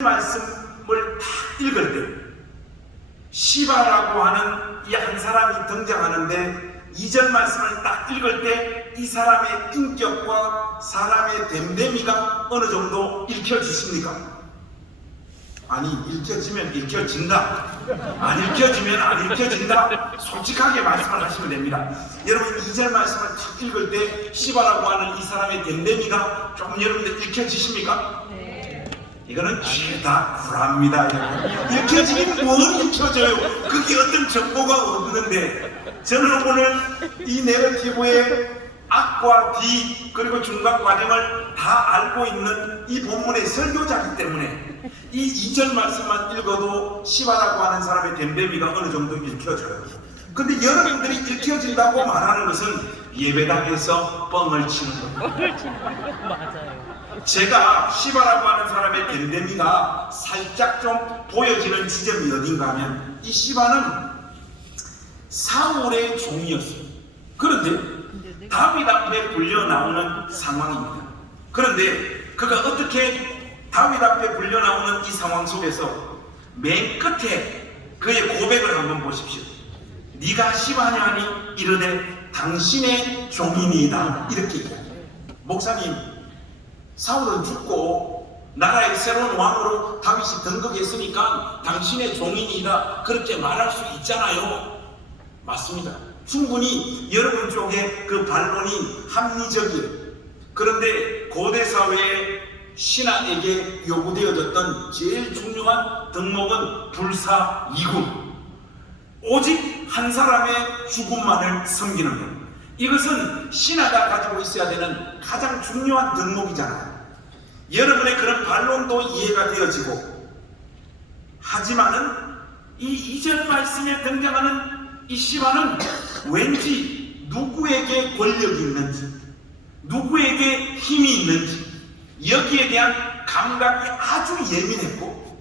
말씀을 딱 읽을 때 시바라고 하는 이 한 사람이 등장하는데 2절 말씀을 딱 읽을 때 이 사람의 인격과 사람의 됨됨이가 어느 정도 읽혀지십니까? 아니, 읽혀지면 읽혀진다, 안 읽혀지면 안 읽혀진다, 솔직하게 말씀을 하시면 됩니다. 여러분 2절 말씀을 딱 읽을 때 시바라고 하는 이 사람의 됨됨이가 조금 여러분들 읽혀지십니까? 이거는 죄다 불합니다. 읽혀지긴 뭘 읽혀져요? 그게 어떤 정보가 없는데, 저는 오늘 이 내러티브의 악과 뒤 그리고 중간 과정을 다 알고 있는 이 본문의 설교자이기 때문에 이 2절 말씀만 읽어도 시바라고 하는 사람의 됨됨이가 어느 정도 읽혀져요. 근데 여러분들이 읽혀진다고 말하는 것은 예배당에서 뻥을 치는 거예요. 맞아요. 제가 시바라고 하는 사람의 됨됨이가 살짝 좀 보여지는 지점이 어딘가 하면, 이 시바는 사울의 종이었어요. 그런데 다윗 앞에 불려 나오는 상황입니다. 그런데 그가 어떻게 다윗 앞에 불려 나오는 이 상황 속에서 맨 끝에 그의 고백을 한번 보십시오. 네가 시바냐 하니 이르되 당신의 종이니이다, 이렇게 얘기합니다. 목사님, 사울은 죽고 나라의 새로운 왕으로 다윗이 등극했으니까 당신의 종이니이다, 그렇게 말할 수 있잖아요. 맞습니다. 충분히 여러분 쪽에 그 반론이 합리적이에요. 그런데 고대 사회에 신하에게 요구되어졌던 제일 중요한 덕목은 불사이군, 오직 한 사람의 죽음만을 섬기는 것. 이것은 신하가 가지고 있어야 되는 가장 중요한 덕목이잖아요. 여러분의 그런 반론도 이해가 되어지고, 하지만은 이 2절 말씀에 등장하는 이 시바는 왠지 누구에게 권력이 있는지, 누구에게 힘이 있는지 여기에 대한 감각이 아주 예민했고,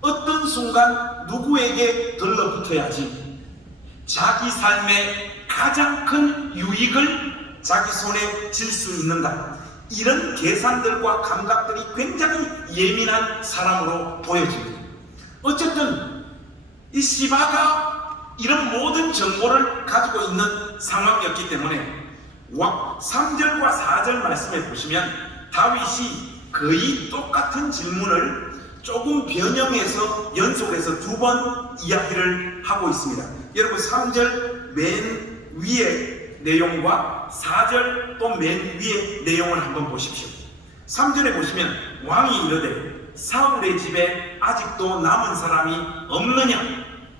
어떤 순간 누구에게 들러붙어야지 자기 삶의 가장 큰 유익을 자기 손에 쥘 수 있는가, 이런 계산들과 감각들이 굉장히 예민한 사람으로 보여집니다. 어쨌든 이 시바가 이런 모든 정보를 가지고 있는 상황이었기 때문에 3절과 4절 말씀에 보시면 다윗이 거의 똑같은 질문을 조금 변형해서 연속해서 2번 이야기를 하고 있습니다. 여러분 3절 맨 위의 내용과 4절 또 맨 위의 내용을 한번 보십시오. 3절에 보시면 왕이 이르되 사울의 집에 아직도 남은 사람이 없느냐,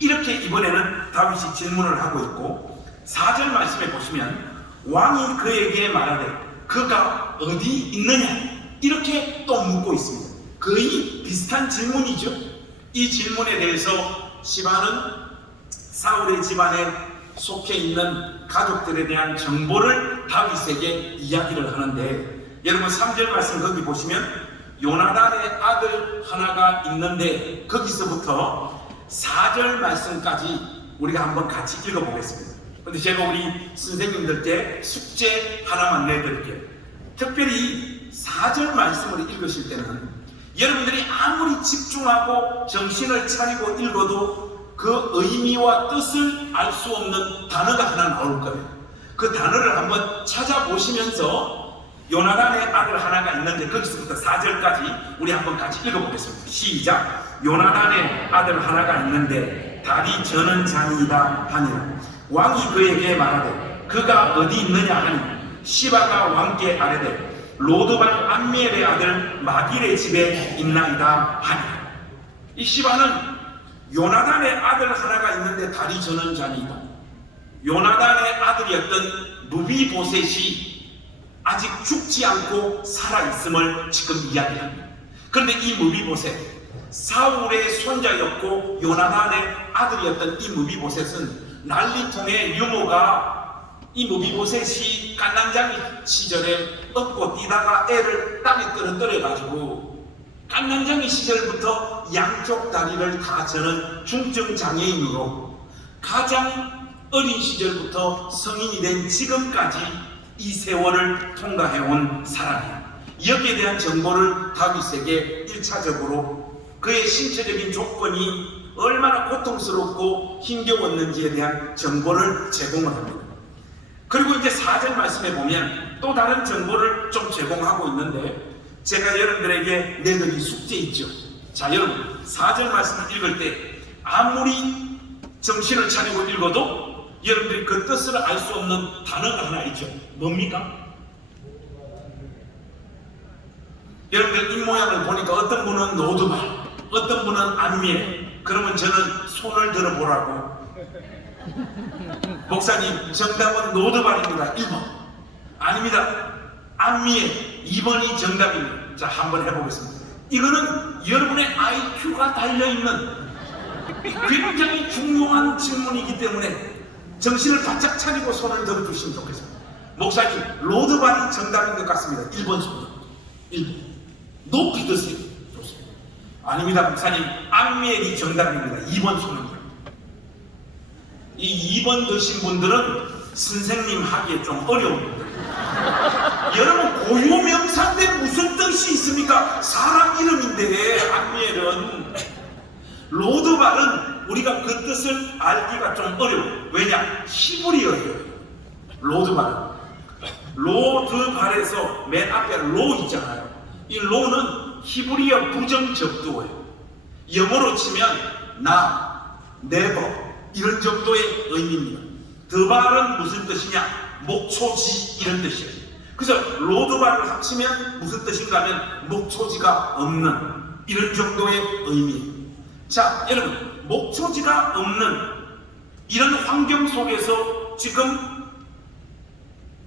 이렇게 이번에는 다윗이 질문을 하고 있고, 4절 말씀에 보시면 왕이 그에게 말하되 그가 어디 있느냐, 이렇게 또 묻고 있습니다. 거의 비슷한 질문이죠. 이 질문에 대해서 시바는 사울의 집안에 속해 있는 가족들에 대한 정보를 다윗에게 이야기를 하는데, 여러분 3절 말씀 거기 보시면 요나단의 아들 하나가 있는데, 거기서부터 4절 말씀까지 우리가 한번 같이 읽어보겠습니다. 근데 제가 우리 선생님들께 숙제 하나만 내드릴게요. 특별히 4절 말씀을 읽으실 때는 여러분들이 아무리 집중하고 정신을 차리고 읽어도 그 의미와 뜻을 알 수 없는 단어가 하나 나올 거예요. 그 단어를 한번 찾아보시면서 요나단의 아들 하나가 있는데, 거기서부터 4절까지 우리 한번 같이 읽어보겠습니다. 시작. 요나단의 아들 하나가 있는데 다리 저는 장이다 하니라. 왕이 그에게 말하되 그가 어디 있느냐 하니 시바가 왕께 아뢰되 로드발 암미엘의 아들 마길의 집에 있나이다 하니라. 이 시바는 요나단의 아들 하나가 있는데 다리 저는 장이다. 요나단의 아들이었던 무비보셋이 아직 죽지 않고 살아있음을 지금 이야기합니다. 그런데 이 무비보셋, 사울의 손자였고 요나단의 아들이었던 이 무비보셋은 난리통의 유모가 이 무비보셋이 깐난장이 시절에 업고 뛰다가 애를 땅에 떨어뜨려 가지고 깐난장이 시절부터 양쪽 다리를 다 저는 중증 장애인으로 가장 어린 시절부터 성인이 된 지금까지 이 세월을 통과해온 사람이에요. 여기에 대한 정보를 다윗에게 1차적으로 그의 신체적인 조건이 얼마나 고통스럽고 힘겨웠는지에 대한 정보를 제공을 합니다. 그리고 이제 4절 말씀에 보면 또 다른 정보를 좀 제공하고 있는데, 제가 여러분들에게 내드린 숙제 있죠. 자, 여러분 4절 말씀을 읽을 때 아무리 정신을 차리고 읽어도 여러분들이 그 뜻을 알 수 없는 단어가 하나 있죠. 뭡니까? 여러분들 입모양을 보니까 어떤 분은 노드발, 어떤 분은 안미엘. 그러면 저는 손을 들어보라고. 목사님, 정답은 노드발입니다. 1번. 아닙니다. 안미엘 2번이 정답입니다. 자, 한번 해보겠습니다. 이거는 여러분의 IQ가 달려있는 굉장히 중요한 질문이기 때문에 정신을 바짝 차리고 손을 들어주시면 좋겠습니다. 목사님, 로드발이 정답인 것 같습니다. 1번 손. 1번. 높이 드세요. 좋습니다. 아닙니다. 목사님, 안미엘이 정답입니다. 2번 손입니다. 이 2번 드신 분들은 선생님 하기에 좀 어려웁니다. 여러분, 고유명사인데 무슨 뜻이 있습니까? 사람 이름인데. 안미엘은, 로드발은 우리가 그 뜻을 알기가 좀 어려워요. 왜냐? 히브리어예요. 로드발은. 로드발에서 맨 앞에 로 있잖아요. 이 로는 히브리어 부정접두어예요. 영어로 치면 나, never 이런 정도의 의미입니다. 드발은 무슨 뜻이냐? 목초지 이런 뜻이에요. 그래서 로드발을 합치면 무슨 뜻인가 하면 목초지가 없는 이런 정도의 의미예요. 자, 여러분, 목초지가 없는 이런 환경 속에서 지금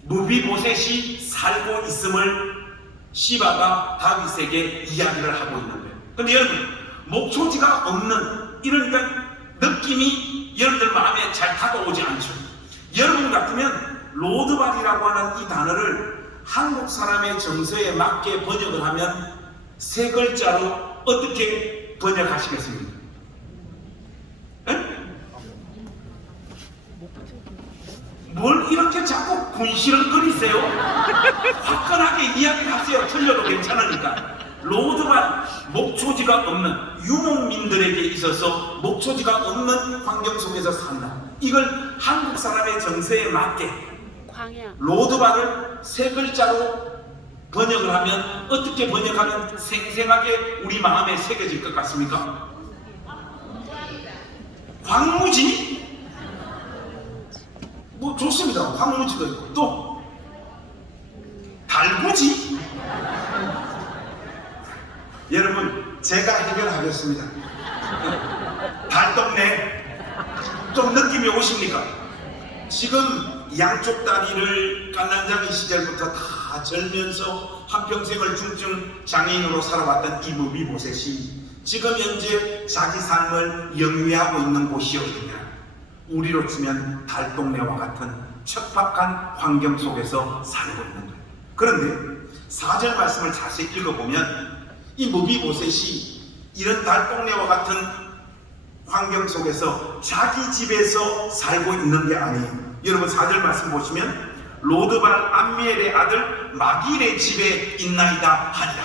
무비보셋이 살고 있음을 시바가 다윗에게 이야기를 하고 있는 거예요. 근데 여러분, 목초지가 없는 이런 느낌이 여러분들 마음에 잘 다가오지 않죠. 여러분 같으면 로드발이라고 하는 이 단어를 한국 사람의 정서에 맞게 번역을 하면 세 글자로 어떻게 번역하시겠습니까? 뭘 이렇게 자꾸 군시렁거리세요? 화끈하게 이야기하세요. 틀려도 괜찮으니까. 로드발, 목초지가 없는 유목민들에게 있어서 목초지가 없는 환경 속에서 산다. 이걸 한국 사람의 정서에 맞게 로드발을 세 글자로 번역을 하면 어떻게 번역하면 생생하게 우리 마음에 새겨질 것 같습니까? 황무지? 뭐 좋습니다. 황무지도 있고 또 달구지? 여러분, 제가 해결하겠습니다. 달동네 좀 느낌이 오십니까? 지금 양쪽 다리를 깐난장이 시절부터 다 절면서 한평생을 중증 장애인으로 살아왔던 이 무비보셋이 지금 현재 자기 삶을 영위하고 있는 곳이 어디냐? 우리로 치면 달동네와 같은 척박한 환경 속에서 살고 있는 거예요. 그런데 4절 말씀을 자세히 읽어보면 이 무비보셋이 이런 달동네와 같은 환경 속에서 자기 집에서 살고 있는 게 아니에요. 여러분 4절 말씀 보시면 로드발 안미엘의 아들 마길의 집에 있나이다 하니라.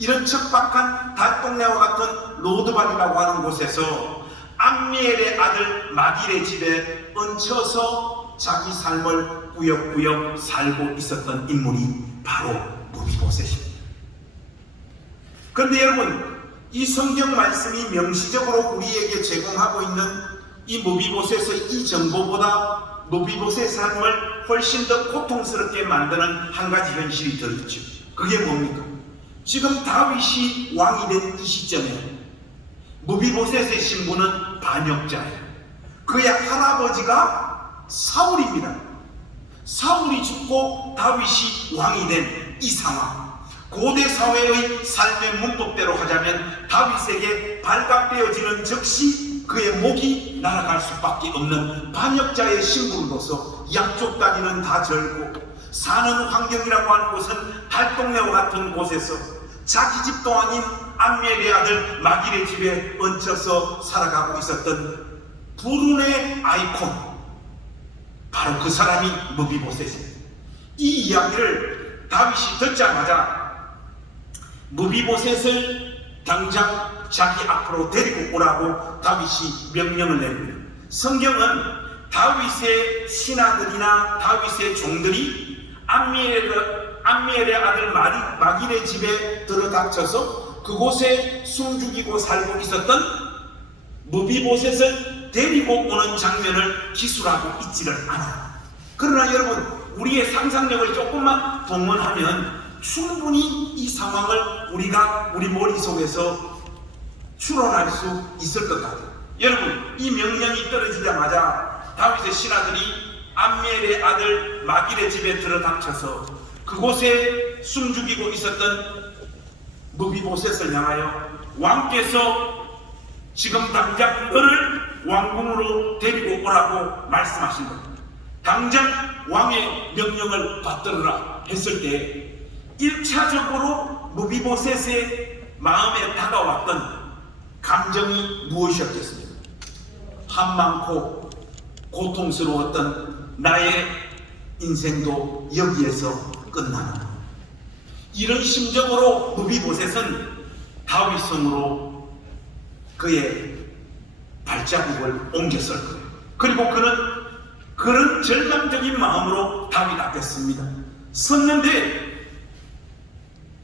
이런 척박한 달동네와 같은 로드발이라고 하는 곳에서 안미엘의 아들 마길의 집에 얹혀서 자기 삶을 꾸역꾸역 살고 있었던 인물이 바로 무비보셋입니다. 그런데 여러분, 이 성경 말씀이 명시적으로 우리에게 제공하고 있는 이 무비보셋의 이 정보보다 무비보셋의 삶을 훨씬 더 고통스럽게 만드는 한 가지 현실이 더 있죠. 그게 뭡니까? 지금 다윗이 왕이 된 이 시점에 무비보셋의 신분은 반역자예요. 그의 할아버지가 사울입니다. 사울이 죽고 다윗이 왕이 된 이 상황, 고대 사회의 삶의 문법대로 하자면 다윗에게 발각되어지는 즉시 그의 목이 날아갈 수밖에 없는 반역자의 신분으로서 양쪽 다리는 다 절고 사는 환경이라고 하는 곳은 달동네와 같은 곳에서 자기 집도 아닌 안미엘의 아들 마길의 집에 얹혀서 살아가고 있었던 불운의 아이콘, 바로 그 사람이 무비보셋입니다. 이 이야기를 다윗이 듣자마자 무비보셋을 당장 자기 앞으로 데리고 오라고 다윗이 명령을 냅니다. 성경은 다윗의 신하들이나 다윗의 종들이 암미엘의 아들 마길의 집에 들어닥쳐서 그곳에 숨죽이고 살고 있었던 무비보셋을 데리고 오는 장면을 기술하고 있지를 않아요. 그러나 여러분, 우리의 상상력을 조금만 동원하면 충분히 이 상황을 우리가 우리 머릿속에서 추론할 수 있을 것 같아요. 여러분, 이 명령이 떨어지자마자 다윗의 신하들이 암미엘의 아들 마길의 집에 들어닥쳐서 그곳에 숨죽이고 있었던 무비보셋을 향하여 왕께서 지금 당장 너를 왕궁으로 데리고 오라고 말씀하신 겁니다. 당장 왕의 명령을 받들어라 했을 때 1차적으로 무비보셋의 마음에 다가왔던 감정이 무엇이었겠습니까? 한많고 고통스러웠던 나의 인생도 여기에서 끝나는, 이런 심정으로 무비보셋은 다윗성으로 그의 발자국을 옮겼을 거예요. 그리고 그는 그런 절망적인 마음으로 다윗 앞에 섭니다. 섰는데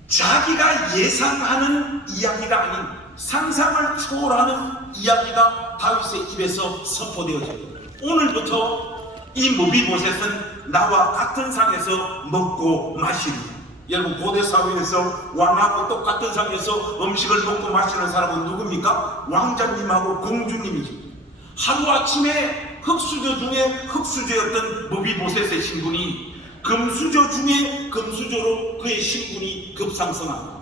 자기가 예상하는 이야기가 아닌 상상을 초월하는 이야기가 다윗의 입에서 선포되어집니다. 오늘부터 이 무비보셋은 나와 같은 상에서 먹고 마시리라. 여러분, 고대 사회에서 왕하고 똑같은 상에서 음식을 먹고 마시는 사람은 누굽니까? 왕자님하고 공주님이죠. 하루아침에 흙수저 중에 흙수저였던 무비보셋의 신분이 금수저 중에 금수저로 그의 신분이 급상승합니다.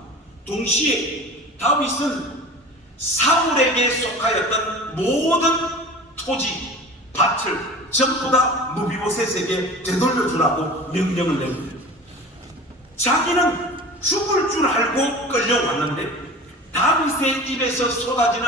동시에 다윗은 사울에게 속하였던 모든 토지, 밭을 전부 다 무비보셋에게 되돌려주라고 명령을 냅니다. 자기는 죽을 줄 알고 끌려왔는데 다윗의 입에서 쏟아지는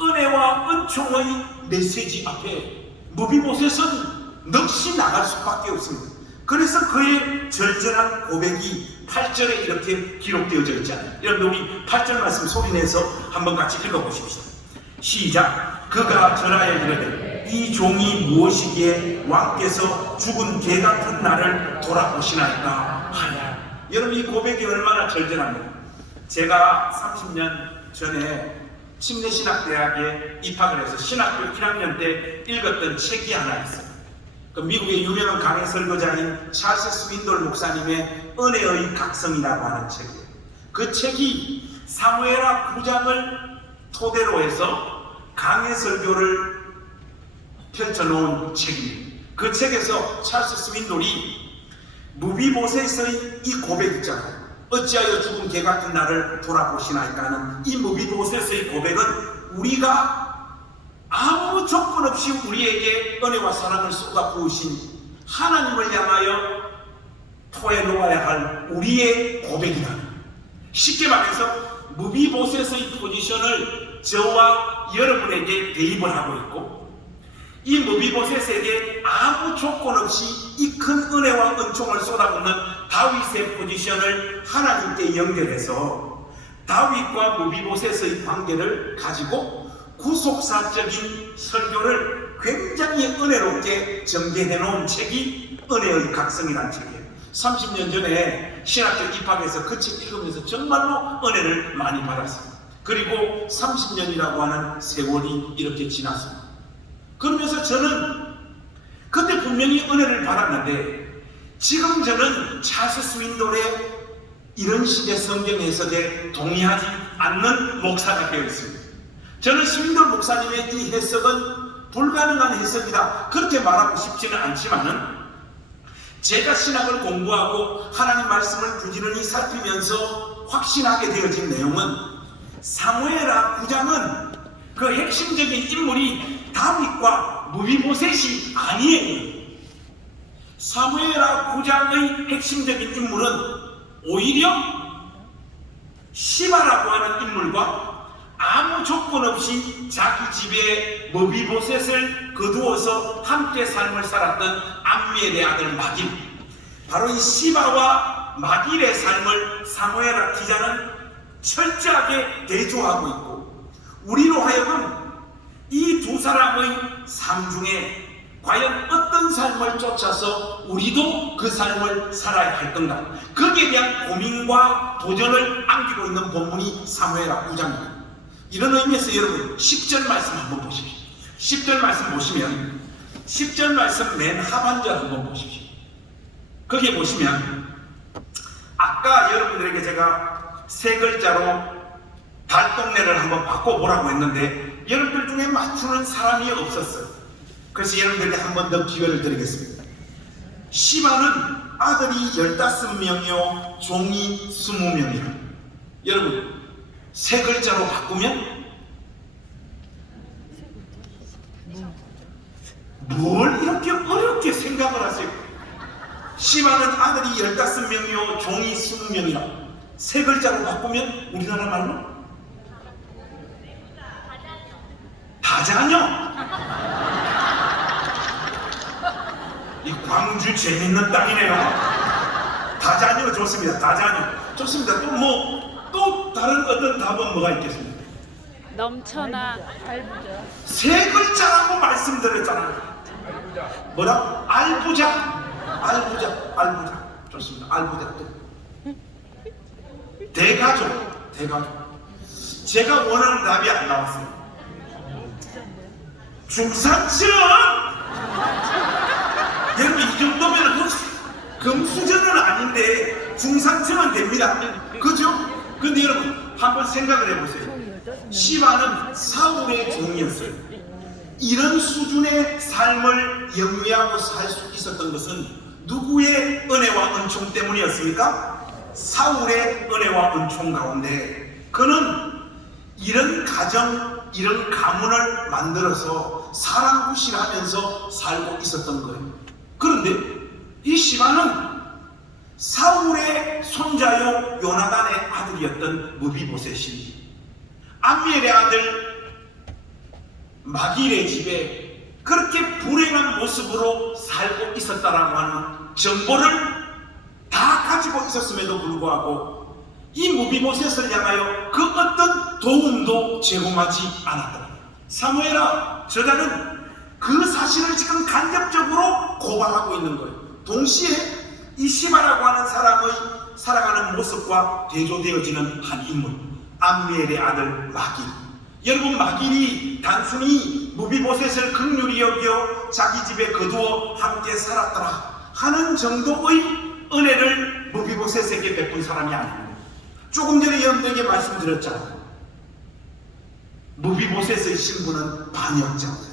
은혜와 은총의 메시지 앞에 무비보셋은 넋이 나갈 수밖에 없습니다. 그래서 그의 절절한 고백이 8절에 이렇게 기록되어져 있잖아요. 여러분, 우리 8절 말씀 소리내서 한번 같이 읽어보십시다. 시작. 그가 전하여 이르되 이 종이 무엇이기에 왕께서 죽은 개 같은 나를 돌아보시나이까 하냐. 여러분, 이 고백이 얼마나 절절합니까? 제가 30년 전에 침례신학대학에 입학을 해서 신학교 1학년 때 읽었던 책이 하나 있어요. 그 미국의 유명한 강해 설교자인 찰스 스윈돌 목사님의 은혜의 각성이라고 하는 책이에요. 그 책이 사무엘하 9장을 토대로 해서 강해 설교를 펼쳐놓은 책입니다. 그 책에서 찰스 스윈돌이 무비보셋의 이 고백 있잖아요. 어찌하여 죽은 개 같은 나를 돌아보시나이까 하는 이 무비보셋의 고백은 우리가 아무 조건 없이 우리에게 은혜와 사랑을 쏟아 부으신 하나님을 향하여 토해놓아야 할 우리의 고백이다. 쉽게 말해서 무비보셋의 포지션을 저와 여러분에게 대입을 하고 있고, 이 무비보셋에게 아무 조건 없이 이 큰 은혜와 은총을 쏟아붓는 다윗의 포지션을 하나님께 연결해서 다윗과 무비보셋의 관계를 가지고 구속사적인 설교를 굉장히 은혜롭게 전개해 놓은 책이 은혜의 각성이라는 책이에요. 30년 전에 신학교 입학해서 그 책 읽으면서 정말로 은혜를 많이 받았습니다. 그리고 30년이라고 하는 세월이 이렇게 지났습니다. 그러면서 저는 그때 분명히 은혜를 받았는데 지금 저는 찰스 스윈돌의 이런 식의 성경 해석에 동의하지 않는 목사가 되어 있습니다. 저는 스윈돌 목사님의 이 해석은 불가능한 해석이다 그렇게 말하고 싶지는 않지만은, 제가 신학을 공부하고 하나님 말씀을 부지런히 살피면서 확신하게 되어진 내용은 사무엘하 9장은 그 핵심적인 인물이 다윗과 무비보셋이 아니에요. 사무엘하 9장의 핵심적인 인물은 오히려 시바라고 하는 인물과 아무 조건 없이 자기 집에 무비보셋을 거두어서 함께 삶을 살았던 암미엘의 아들 마길, 바로 이 시바와 마길의 삶을 사무엘하 기자는 철저하게 대조하고 있고, 우리로 하여금 이 두 사람의 삶 중에 과연 어떤 삶을 쫓아서 우리도 그 삶을 살아야 할 건가, 거기에 대한 고민과 도전을 안기고 있는 본문이 사무엘하 9장입니다. 이런 의미에서 여러분 10절 말씀 한번 보십시오. 10절 말씀 보시면 10절 말씀 맨 하반절 한번 보십시오. 거기에 보시면 아까 여러분들에게 제가 세 글자로 달동네를 한번 바꿔보라고 했는데 여러분들 중에 맞추는 사람이 없었어요. 그래서 여러분들께 한 번 더 기회를 드리겠습니다. 시바는 아들이 15명이요 종이 20명이라. 여러분 세 글자로 바꾸면 뭘 이렇게 어렵게 생각을 하세요? 시바는 아들이 15명이요 종이 20명이라. 세 글자로 바꾸면 우리나라 말로 다자녀. 이 광주 재밌는 땅이네요. 다자녀 좋습니다. 다자녀 좋습니다. 또 다른 어떤 답은 뭐가 있겠습니까? 넘쳐나. 세 글자라고 말씀드렸잖아요. 뭐라? 알부자. 좋습니다. 알부자 또 대가족. 제가 원하는 답이 안 나왔어요. 중산층. 여러분 이 정도면 금수저는 아닌데 중산층은 됩니다. 그죠? 근데 여러분 한번 생각을 해보세요. 시바는 사울의 종이었어요. 이런 수준의 삶을 영위하고 살 수 있었던 것은 누구의 은혜와 은총 때문이었습니까? 사울의 은혜와 은총 가운데 그는 이런 가정, 이런 가문을 만들어서 사랑구실하면서 살고 있었던 거예요. 그런데 이 시바는 사울의 손자요 요나단의 아들이었던 무비보셋이 암미엘의 아들 마길의 집에 그렇게 불행한 모습으로 살고 있었다라고 하는 정보를 다 가지고 있었음에도 불구하고 이 무비보셋을 향하여 그 어떤 도움도 제공하지 않았다. 사무엘하 저자는 그 사실을 지금 간접적으로 고발하고 있는 거예요. 동시에 이 시바라고 하는 사람의 살아가는 모습과 대조되어지는 한 인물, 암미엘의 아들 마길. 여러분 마길이 단순히 무비보셋을 긍휼히 여겨 자기 집에 거두어 함께 살았더라 하는 정도의 은혜를 무비보셋에게 베푼 사람이 아닙니다. 조금 전에 여러분들에게 말씀드렸잖아요. 무비보셋의 신분은 반역자입니다.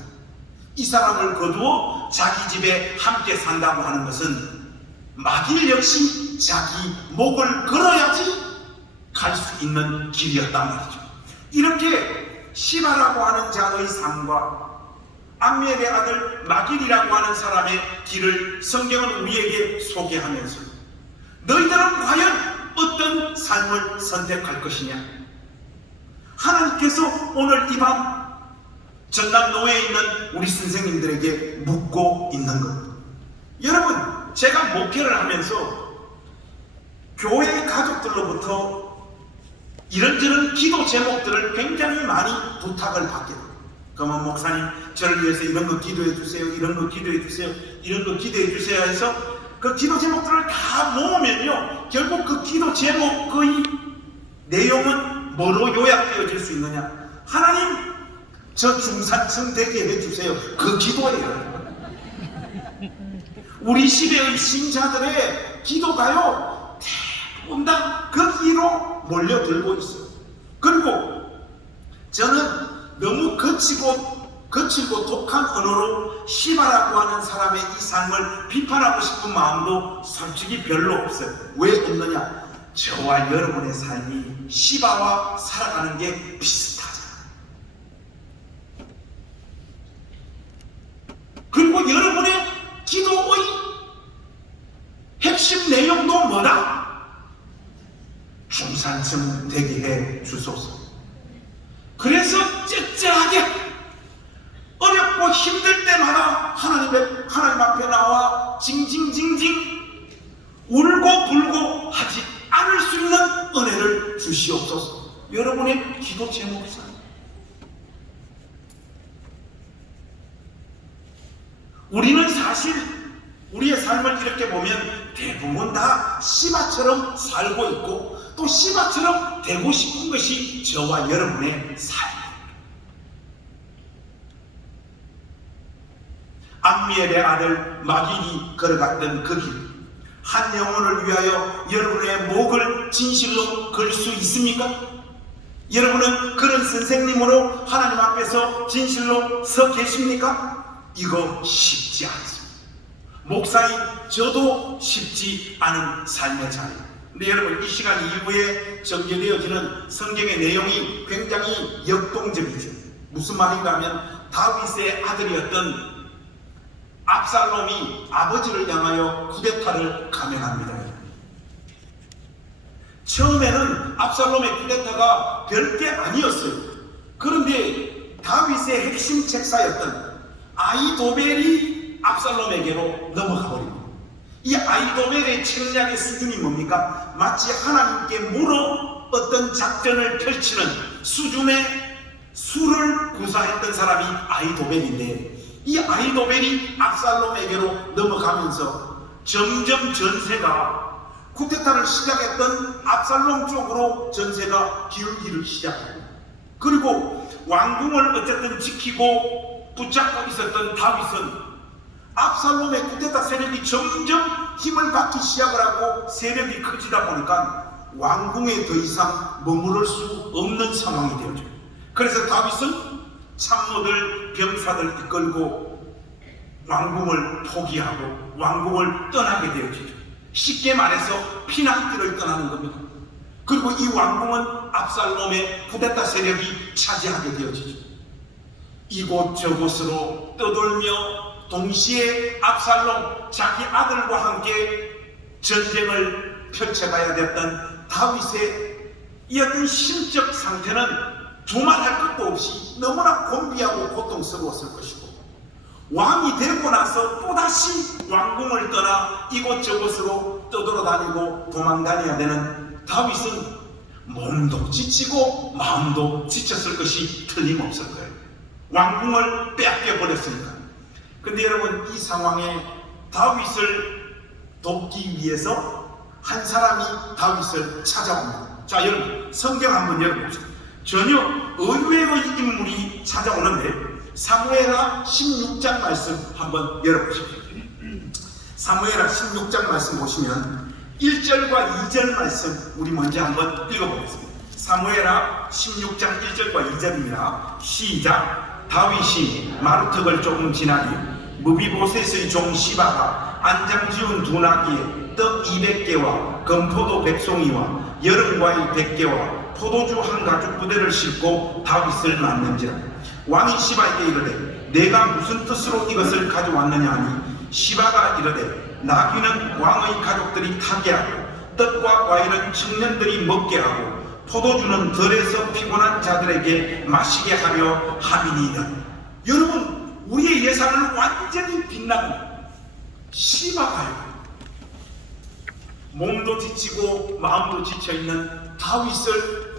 이 사람을 거두어 자기 집에 함께 산다고 하는 것은 마길 역시 자기 목을 걸어야지 갈 수 있는 길이었단 말이죠. 이렇게 시바라고 하는 자의 삶과 암미엘의 아들 마길이라고 하는 사람의 길을 성경은 우리에게 소개하면서 너희들은 과연 어떤 삶을 선택할 것이냐? 하나님께서 오늘 이 밤 전남 노예에 있는 우리 선생님들에게 묻고 있는 것. 여러분 제가 목회를 하면서 교회 가족들로부터 이런저런 기도 제목들을 굉장히 많이 부탁을 받게 됩니다. 그러면 목사님 저를 위해서 이런 거 기도해 주세요, 이런 거 기도해 주세요, 이런 거 기도해 주세요 해서 그 기도 제목들을 다 모으면요 결국 그 기도 제목의 내용은 뭐로 요약되어질 수 있느냐? 하나님 저 중산층 되게 해주세요. 그 기도예요. 우리 시대의 신자들의 기도가요 대부분 다 그 기로 몰려들고 있어요. 그리고 저는 너무 거칠고 독한 언어로 시바라고 하는 사람의 이 삶을 비판하고 싶은 마음도 솔직히 별로 없어요. 왜 없느냐? 저와 여러분의 삶이 시바와 살아가는 게 비슷하잖아요. 그리고 여러분의 기도의 핵심 내용도 뭐다? 중산층 되게 해 주소서. 그래서 째째하게 어렵고 힘들 때마다 하나님 앞에 나와 징징징징 울고 불고 하지 않을 수 있는 은혜를 주시옵소서. 여러분의 기도 제목이잖아요. 우리는 사실 우리의 삶을 이렇게 보면 대부분 다 시바처럼 살고 있고 또 시바처럼 되고 싶은 것이 저와 여러분의 삶이에요. 암미엘의 아들 마길이 걸어갔던 그 길, 한 영혼을 위하여 여러분의 목을 진실로 걸 수 있습니까? 여러분은 그런 선생님으로 하나님 앞에서 진실로 서 계십니까? 이거 쉽지 않습니다. 목사인 저도 쉽지 않은 삶의 자리. 근데 여러분, 이 시간 이후에 전개되어지는 성경의 내용이 굉장히 역동적이죠. 무슨 말인가 하면 다윗의 아들이었던 압살롬이 아버지를 향하여 쿠데타를 감행합니다. 처음에는 압살롬의 쿠데타가 별게 아니었어요. 그런데 다윗의 핵심 책사였던 아히도벨이 압살롬에게로 넘어가 버립니다. 이 아히도벨의 책략의 수준이 뭡니까? 마치 하나님께 물어 어떤 작전을 펼치는 수준의 수를 구사했던 사람이 아히도벨인데, 이 아히도벨이 압살롬에게로 넘어가면서 점점 전세가 쿠데타를 시작했던 압살롬 쪽으로 전세가 기울기를 시작합니다. 그리고 왕궁을 어쨌든 지키고 붙잡고 있었던 다윗은 압살롬의 쿠데타 세력이 점점 힘을 받기 시작을 하고 세력이 커지다 보니까 왕궁에 더 이상 머무를 수 없는 상황이 되어져. 그래서 다윗은 참모들, 병사들 이끌고 왕궁을 포기하고 왕궁을 떠나게 되어지죠. 쉽게 말해서 피난길을 떠나는 겁니다. 그리고 이 왕궁은 압살롬의 쿠데타 세력이 차지하게 되어지죠. 이곳저곳으로 떠돌며 동시에 압살롬, 자기 아들과 함께 전쟁을 펼쳐가야 됐던 다윗의 이 어떤 심적 상태는 두말할 것도 없이 너무나 곤비하고 고통스러웠을 것이고, 왕이 되고 나서 또다시 왕궁을 떠나 이곳저곳으로 떠돌아다니고 도망다녀야 되는 다윗은 몸도 지치고 마음도 지쳤을 것이 틀림없을 거예요. 왕궁을 빼앗겨 버렸으니까. 근데 여러분, 이 상황에 다윗을 돕기 위해서 한 사람이 다윗을 찾아옵니다. 자, 여러분 성경 한번 열어봅시다. 전혀 의외의 인물이 찾아오는데 사무엘하 16장 말씀 한번 열어보십시오. 사무엘하 16장 말씀 보시면 1절과 2절 말씀 우리 먼저 한번 읽어보겠습니다. 사무엘하 16장 1절과 2절입니다. 시작. 다윗이 마루턱을 조금 지나니 무비보셋의 종 시바가 안장 지은 두 나귀에 떡 200개와 금포도 100송이와 여름과일 100개와 포도주 한 가죽 부대를 싣고 다윗을 만난지라. 왕이 시바에게 이르되 내가 무슨 뜻으로 이것을 가져왔느냐 하니 시바가 이르되 나귀는 왕의 가족들이 타게 하고 떡과 과일은 청년들이 먹게 하고 포도주는 들에서 피곤한 자들에게 마시게 하려 함이니이다. 여러분, 우리의 예상을 완전히 빗나간 시바가요, 몸도 지치고 마음도 지쳐있는 다윗을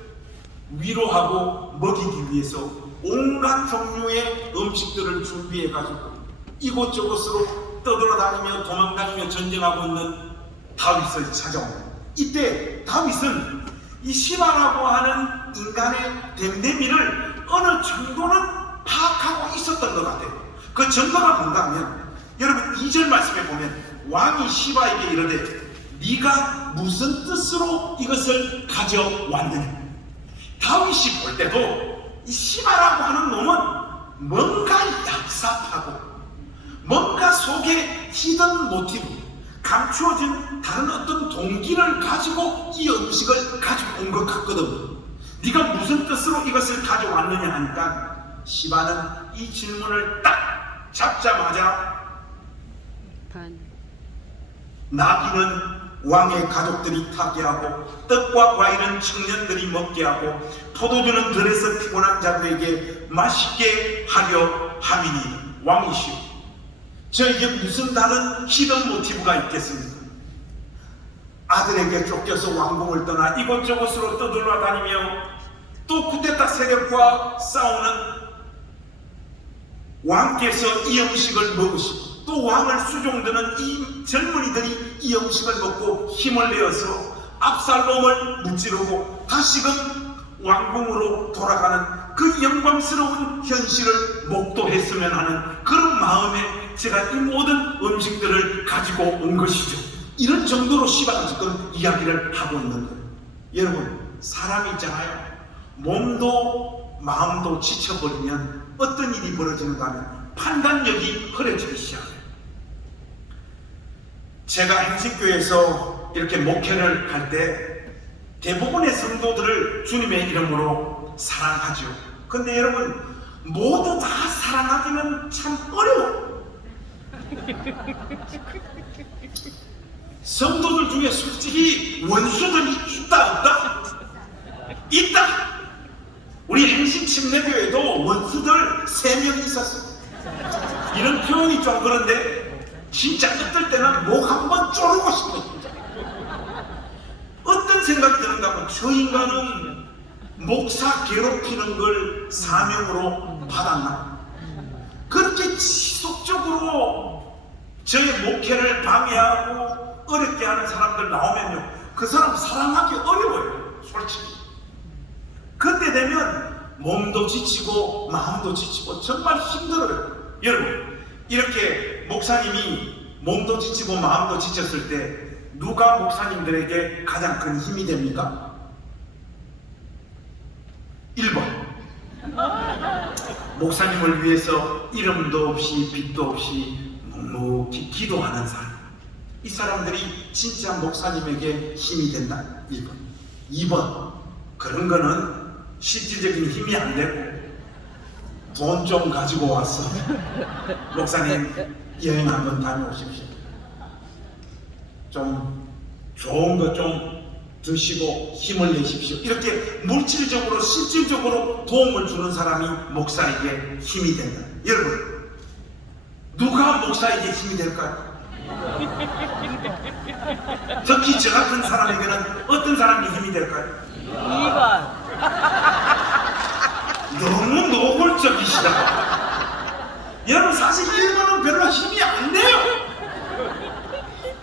위로하고 먹이기 위해서 온갖 종류의 음식들을 준비해가지고 이곳저곳으로 떠돌아다니며 도망다니며 전쟁하고 있는 다윗을 찾아옵니다. 이때 다윗은 이 시바라고 하는 인간의 댐댐이를 어느 정도는 파악하고 있었던 것 같아요. 그 증거가 뭔가 하면 여러분 2절 말씀에 보면 왕이 시바에게 이르되 네가 무슨 뜻으로 이것을 가져왔느냐. 다윗이 볼 때도 이 시바라고 하는 놈은 뭔가 얍삽하고 뭔가 속에 히든 모티브, 감추어진 다른 어떤 동기를 가지고 이 음식을 가지고 온 것 같거든. 네가 무슨 뜻으로 이것을 가져왔느냐 하니까 시바는 이 질문을 딱 잡자마자 나귀는 왕의 가족들이 타게 하고 떡과 과일은 청년들이 먹게 하고 포도주는 들에서 피곤한 자들에게 맛있게 하려 함이니 왕이시오. 저에게 무슨 다른 히든 모티브가 있겠습니까? 아들에게 쫓겨서 왕궁을 떠나 이곳저곳으로 떠돌아다니며 또 쿠데타 세력과 싸우는 왕께서 이 음식을 먹으시고 또 왕을 수종드는 이 젊은이들이 이 음식을 먹고 힘을 내어서 압살롬을 무찌르고 다시금 왕궁으로 돌아가는 그 영광스러운 현실을 목도했으면 하는 그런 마음에 제가 이 모든 음식들을 가지고 온 것이죠. 이런 정도로 시바가 지금 이야기를 하고 있는 거예요. 여러분, 사람이 있잖아요. 몸도 마음도 지쳐버리면 어떤 일이 벌어지는가 하면 판단력이 흐려지기 시작해요. 제가 행신교회에서 이렇게 목회를 할 때 대부분의 성도들을 주님의 이름으로 사랑하죠. 근데 여러분, 모두 다 사랑하기는 참 어려워. 성도들 중에 솔직히 원수들이 있다 없다? 있다. 우리 행신 침례교회도 원수들 3명 있었어. 이런 표현이 좀 그런데 진짜 어떨 때는 목 한번 쪼르고 싶어. 어떤 생각이 드는가 하면 저 인간은 목사 괴롭히는 걸 사명으로 받았나? 그렇게 지속적으로 저의 목회를 방해하고 어렵게 하는 사람들 나오면요, 그 사람 사랑하기 어려워요. 솔직히 그때 되면 몸도 지치고 마음도 지치고 정말 힘들어요. 여러분, 이렇게 목사님이 몸도 지치고 마음도 지쳤을 때 누가 목사님들에게 가장 큰 힘이 됩니까? 1번, 목사님을 위해서 이름도 없이 빛도 없이 묵묵히 기도하는 사람. 이 사람들이 진짜 목사님에게 힘이 된다. 1번. 2번, 그런 거는 실질적인 힘이 안 되고 돈 좀 가지고 와서 목사님 여행 한번 다녀오십시오. 좀 좋은 거 좀 드시고 힘을 내십시오. 이렇게 물질적으로 실질적으로 도움을 주는 사람이 목사에게 힘이 된다. 여러분, 누가 목사에게 힘이 될까요? 특히 저 같은 사람에게는 어떤 사람이 힘이 될까요? 2번. 너무 노골적이시다. 여러분, 사실 1번은 별로 힘이 안 돼요.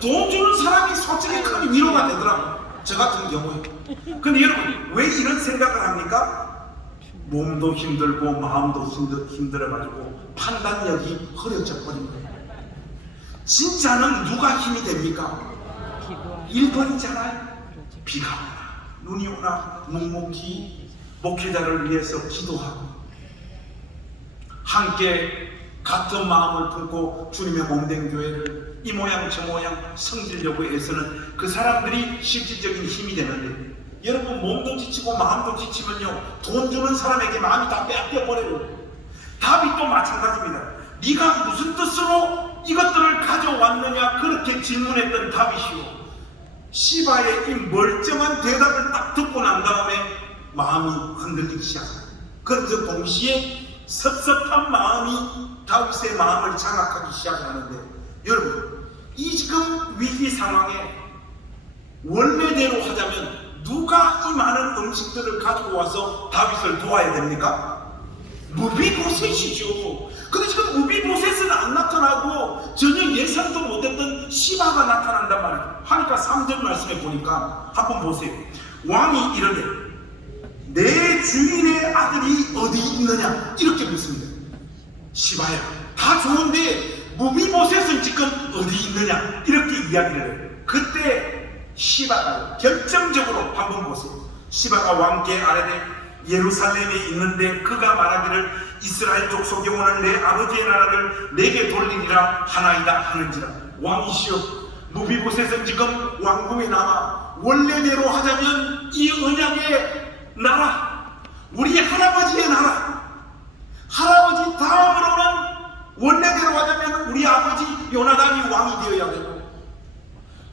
돈 주는 사람이 솔직히 큰 위로가 되더라고요. 저 같은 경우에. 근데 여러분, 왜 이런 생각을 합니까? 몸도 힘들고 마음도 힘들어가지고 판단력이 흐려져 버린 거예요. 진짜는 누가 힘이 됩니까? 1번이잖아요. 비가 오나 눈이 오나 묵묵히 목회자를 위해서 기도하고 함께 같은 마음을 품고 주님의 몸된 교회를 이 모양 저 모양 섬기려고 해서는 그 사람들이 실질적인 힘이 되는데, 여러분, 몸도 지치고 마음도 지치면요, 돈 주는 사람에게 마음이 다 빼앗겨 버려요. 답이 또 마찬가지입니다. 네가 무슨 뜻으로 이것들을 가져왔느냐, 그렇게 질문했던 답이시오. 시바의 이 멀쩡한 대답을 딱 듣고 난 다음에 마음이 흔들리기 시작합니다. 그래서 동시에 섭섭한 마음이 다윗의 마음을 장악하기 시작하는데, 여러분, 이 지금 위기 상황에 원래대로 하자면 누가 이 많은 음식들을 가지고 와서 다윗을 도와야 됩니까? 무비보셋이죠. 근데 지금 무비보셋은 안 나타나고 전혀 예상도 못했던 시바가 나타난단 말이에요. 하니까 3절 말씀에 보니까 한번 보세요. 왕이 이르되 내 주인의 아들이 어디 있느냐, 이렇게 묻습니다. 시바야, 다 좋은데 무비보셋은 지금 어디 있느냐, 이렇게 이야기를 해요. 그때 시바가 결정적으로 한번 보세요. 시바가 왕께 아뢰되 예루살렘에 있는데 그가 말하기를 이스라엘 족속 영혼은 내 아버지의 나라를 내게 돌리리라 하나이다 하는지라. 왕이시여, 무비보셋은 지금 왕궁에 남아 원래대로 하자면 이 언약의 나라, 우리 할아버지의 나라, 할아버지 다음으로는 원래대로 하자면 우리 아버지 요나단이 왕이 되어야 되고,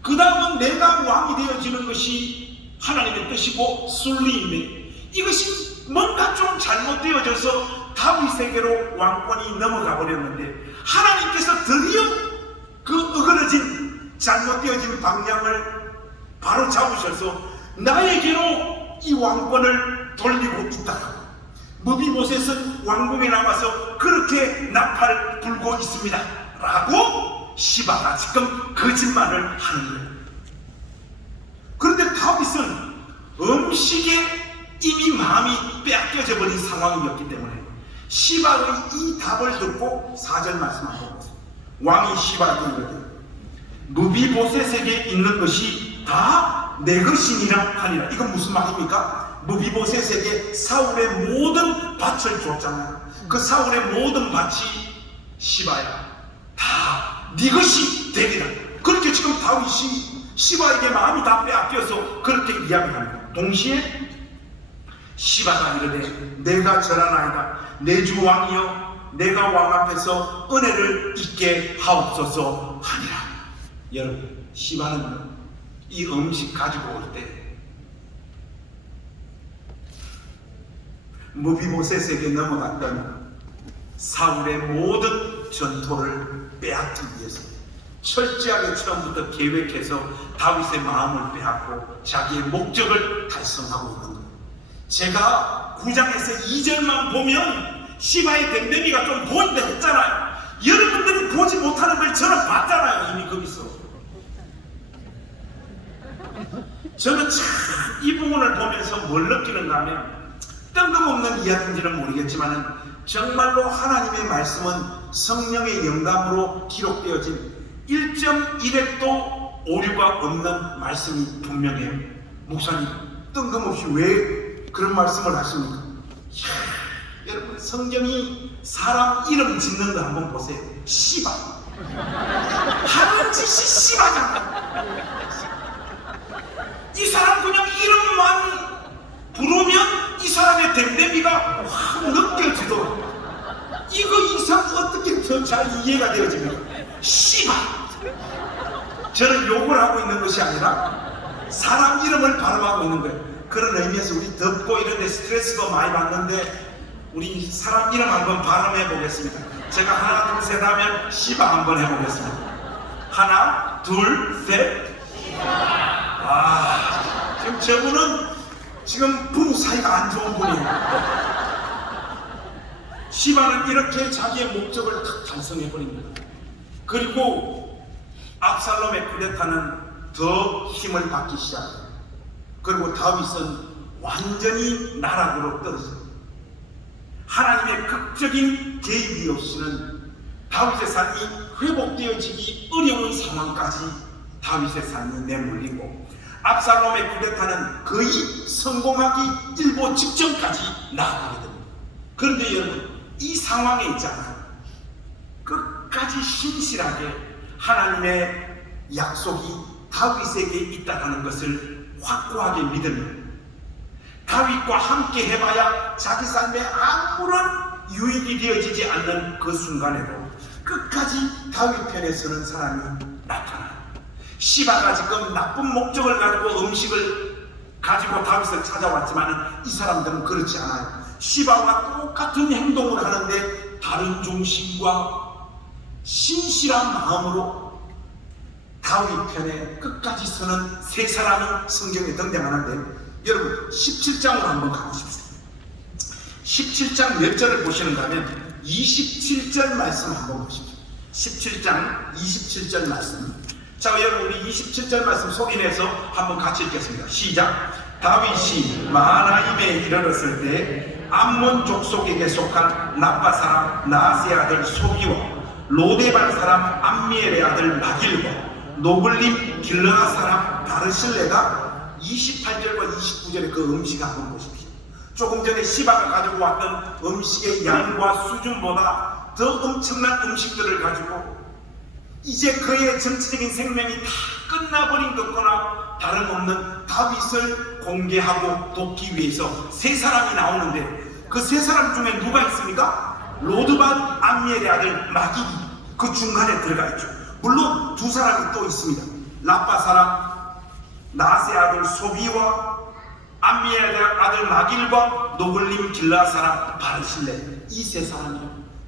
그 다음은 내가 왕이 되어지는 것이 하나님의 뜻이고 순리인데, 이것이 뭔가 좀 잘못되어져서 다윗에게로 왕권이 넘어가 버렸는데, 하나님께서 드디어 그 어그러진 잘못되어진 방향을 바로 잡으셔서 나에게로 이 왕권을 돌리고 있다. 무비보셋은 왕궁에 나와서 그렇게 나팔 불고 있습니다 라고 시바가 지금 거짓말을 하는 거예요. 그런데 다윗은 음식에 이미 마음이 빼앗겨져 버린 상황이었기 때문에 시바의 이 답을 듣고 4절 말씀하고 왕이 시바에게 이르되 무비보셋에게 있는 것이 다 내 것이니라 하니라. 이건 무슨 말입니까? 무비보셋에게 사울의 모든 밭을 줬잖아요. 그 사울의 모든 밭이 시바야 다 네 것이 되리라. 그렇게 지금 다윗이 시바에게 마음이 다 빼앗겨서 그렇게 이야기합니다. 동시에 시바가 이르되 내가 절하나이다. 내 주 왕이여 내가 왕 앞에서 은혜를 잊게 하옵소서 하니라. 여러분, 시바는 이 음식 가지고 올 때 무비보셋에게 넘어갔던 사울의 모든 전토를 빼앗기 위해서 철저하게 처음부터 계획해서 다윗의 마음을 빼앗고 자기의 목적을 달성하고 있는 거예요. 제가 9장에서 2절만 보면 시바의 댐댐이가 좀 보인다 했잖아요. 여러분들이 보지 못하는 걸 저는 봤잖아요. 이미 거기서. 저는 참 이 부분을 보면서 뭘 느끼는가 하면 뜬금없는 이야기인지는 모르겠지만 정말로 하나님의 말씀은 성령의 영감으로 기록되어진 1.1획도 오류가 없는 말씀이 분명해요. 목사님, 뜬금없이 왜 그런 말씀을 하십니까? 이야, 여러분, 성경이 사람 이름 짓는 거 한번 보세요. 시바. 하는 짓이 시바잖아. 이 사람 그냥 이름만 부르면 이 사람의 댐댐이가 확 느껴지도록. 이거 이상 어떻게 더 잘 이해가 되어집니까? 시바. 저는 욕을 하고 있는 것이 아니라 사람 이름을 발음하고 있는 거예요. 그런 의미에서 우리 덥고 이런데 스트레스도 많이 받는데 우리 사람 이름 한번 발음해 보겠습니다. 제가 하나 둘 셋 하면 시바 한번 해보겠습니다. 하나 둘 셋. 지금 저분은 지금 부부 사이가 안 좋은 분이에요. 시바는 이렇게 자기의 목적을 탁 달성해버립니다. 그리고 압살롬의 쿠데타는 더 힘을 받기 시작해요. 그리고 다윗은 완전히 나락으로 떨어져요. 하나님의 극적인 개입이 없이는 다윗의 삶이 회복되어지기 어려운 상황까지 다윗의 삶이 내몰리고 압살롬의 쿠데타는 거의 성공하기 일보 직전까지 나아가게 됩니다. 그런데 여러분, 이 상황에 있잖아요. 끝까지 신실하게 하나님의 약속이 다윗에게 있다는 것을 확고하게 믿으면 다윗과 함께 해봐야 자기 삶에 아무런 유익이 되어지지 않는 그 순간에도 끝까지 다윗 편에 서는 사람이 나타나요. 시바가 지금 나쁜 목적을 가지고 음식을 가지고 다윗을 찾아왔지만 이 사람들은 그렇지 않아요. 시바와 똑같은 행동을 하는데 다른 중심과 신실한 마음으로 다윗 편에 끝까지 서는 세 사람이 성경에 등장하는데, 여러분 17장으로 한번 가보십시오. 17장 몇 절을 보시는가 하면 27절 말씀 한번 보십시오. 17장 27절 말씀. 자, 여러분 우리 27절 말씀 소리내서 한번 같이 읽겠습니다. 시작. 다윗이 마하나임에 이르렀을 때 암몬 족속에게 속한 라빠 사람 나아스의 아들 소비와 로데발 사람 암미엘의 아들 마길과 노블림 길르앗 사람 바르실레가 28절과 29절의 그 음식 한번 보십시오. 조금 전에 시바가 가지고 왔던 음식의 양과 수준보다 더 엄청난 음식들을 가지고 이제 그의 정치적인 생명이 다 끝나버린 것거나 다름없는 다윗을 공개하고 돕기 위해서 세 사람이 나오는데, 그 세 사람 중에 누가 있습니까? 로드반 암미엘의 아들 마길이 그 중간에 들어가 있죠. 물론 두 사람이 또 있습니다. 라빠 사람 나아스의 아들 소비와 암미엘의 아들 마길과 노블림 길르앗 사람 바르실레, 이 세 사람이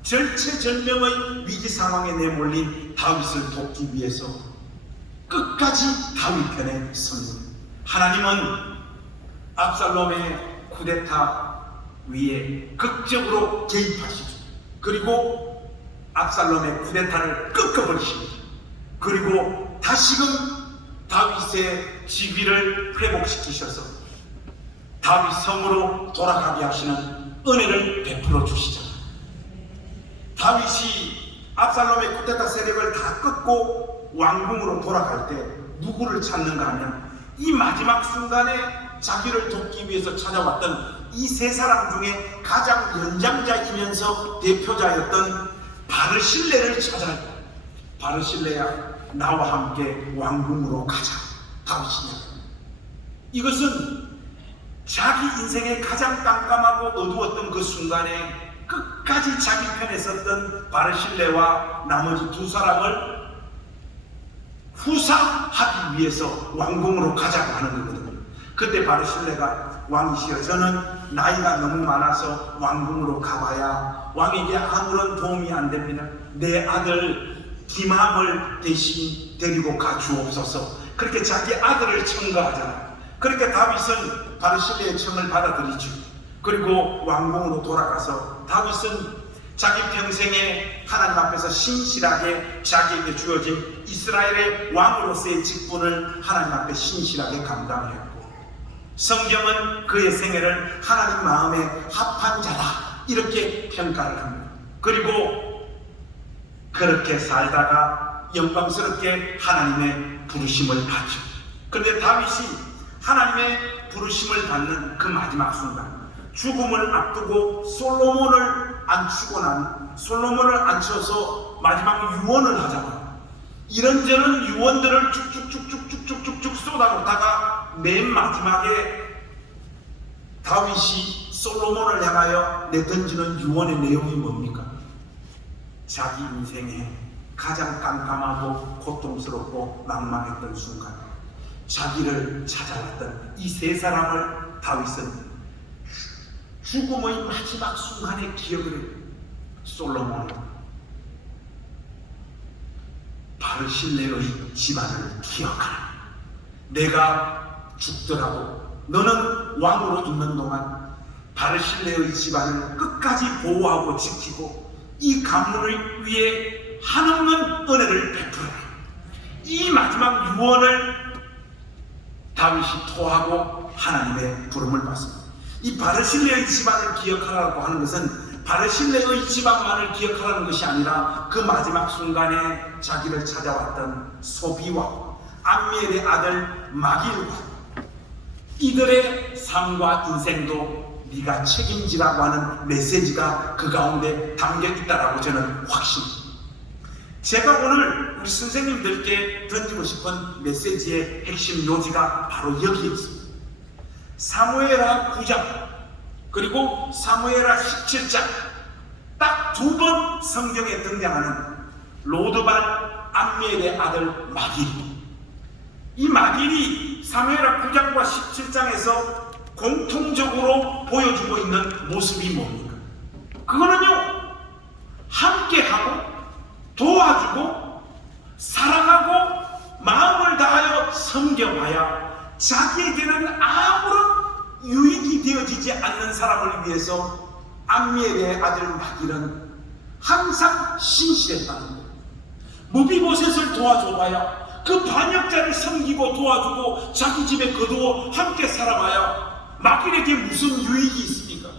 절체절명의 위기 상황에 내몰린 다윗을 돕기 위해서 끝까지 다윗 편에 섭니다. 하나님은 압살롬의 쿠데타 위에 극적으로 개입하시죠. 그리고 압살롬의 쿠데타를 꺾어버리십니다. 그리고 다시금 다윗의 지위를 회복시키셔서 다윗 성으로 돌아가게 하시는 은혜를 베풀어 주시잖아요. 다윗이 압살롬의 쿠데타 세력을 다 끊고 왕궁으로 돌아갈 때 누구를 찾는가 하면 이 마지막 순간에 자기를 돕기 위해서 찾아왔던 이 세 사람 중에 가장 연장자이면서 대표자였던 바르실레를 찾아요. 바르실레야, 나와 함께 왕궁으로 가자. 다윗이냐. 이것은 자기 인생의 가장 깜깜하고 어두웠던 그 순간에 끝까지 자기 편에 섰던 바르실레와 나머지 두 사람을 후사하기 위해서 왕궁으로 가자고 하는 거거든요. 그때 바르실레가 왕이시여, 저는 나이가 너무 많아서 왕궁으로 가봐야 왕에게 아무런 도움이 안 됩니다. 내 아들 기맘을 대신 데리고 가 주옵소서. 그렇게 자기 아들을 청구하잖아요. 그러니까 다윗은 바르실레의 청을 받아들이죠. 그리고 왕궁으로 돌아가서 다윗은 자기 평생에 하나님 앞에서 신실하게 자기에게 주어진 이스라엘의 왕으로서의 직분을 하나님 앞에 신실하게 감당했고, 성경은 그의 생애를 하나님 마음에 합한 자다 이렇게 평가를 합니다. 그리고 그렇게 살다가 영광스럽게 하나님의 부르심을 받죠. 그런데 다윗이 하나님의 부르심을 받는 그 마지막 순간, 죽음을 앞두고 솔로몬을 앉혀서 마지막 유언을 하잖아요. 이런저런 유언들을 쭉쭉쭉쭉쭉쭉쭉 쏟아놓다가 맨 마지막에 다윗이 솔로몬을 향하여 내던지는 유언의 내용이 뭡니까? 자기 인생에 가장 깜깜하고 고통스럽고 망망했던 순간, 자기를 찾아왔던 이 세 사람을 다윗은 죽음의 마지막 순간에 기억을 해요. 솔로몬은 바르실레의 집안을 기억하라. 내가 죽더라도 너는 왕으로 있는 동안 바르실레의 집안을 끝까지 보호하고 지키고 이 가문을 위해 한없는 은혜를 베풀어라. 이 마지막 유언을 다윗이 토하고 하나님의 부름을 받습니다. 이 바르실레의 집안을 기억하라고 하는 것은 바르실레의 집안만을 기억하라는 것이 아니라 그 마지막 순간에 자기를 찾아왔던 소비와 암미엘의 아들 마길과 이들의 삶과 인생도 네가 책임지라고 하는 메시지가 그 가운데 담겨 있다라고 저는 확신합니다. 제가 오늘 우리 선생님들께 던지고 싶은 메시지의 핵심 요지가 바로 여기에 있습니다. 사무엘하 9장 그리고 사무엘하 17장 딱 두 번 성경에 등장하는 로드반 암미엘의 아들 마길. 이 마길이 사무엘하 9장과 17장에서 공통적으로 보여주고 있는 모습이 뭡니까? 그거는요, 함께하고 도와주고 사랑하고 마음을 다하여 섬겨봐야 자기에게는 아무런 유익이 되어지지 않는 사람을 위해서 암미엘의 아들 마길은 항상 신실했다는 거예요. 무비보셋을 도와줘봐야 그 반역자를 섬기고 도와주고 자기 집에 거두어 함께 살아봐야 마길에게 무슨 유익이 있습니까?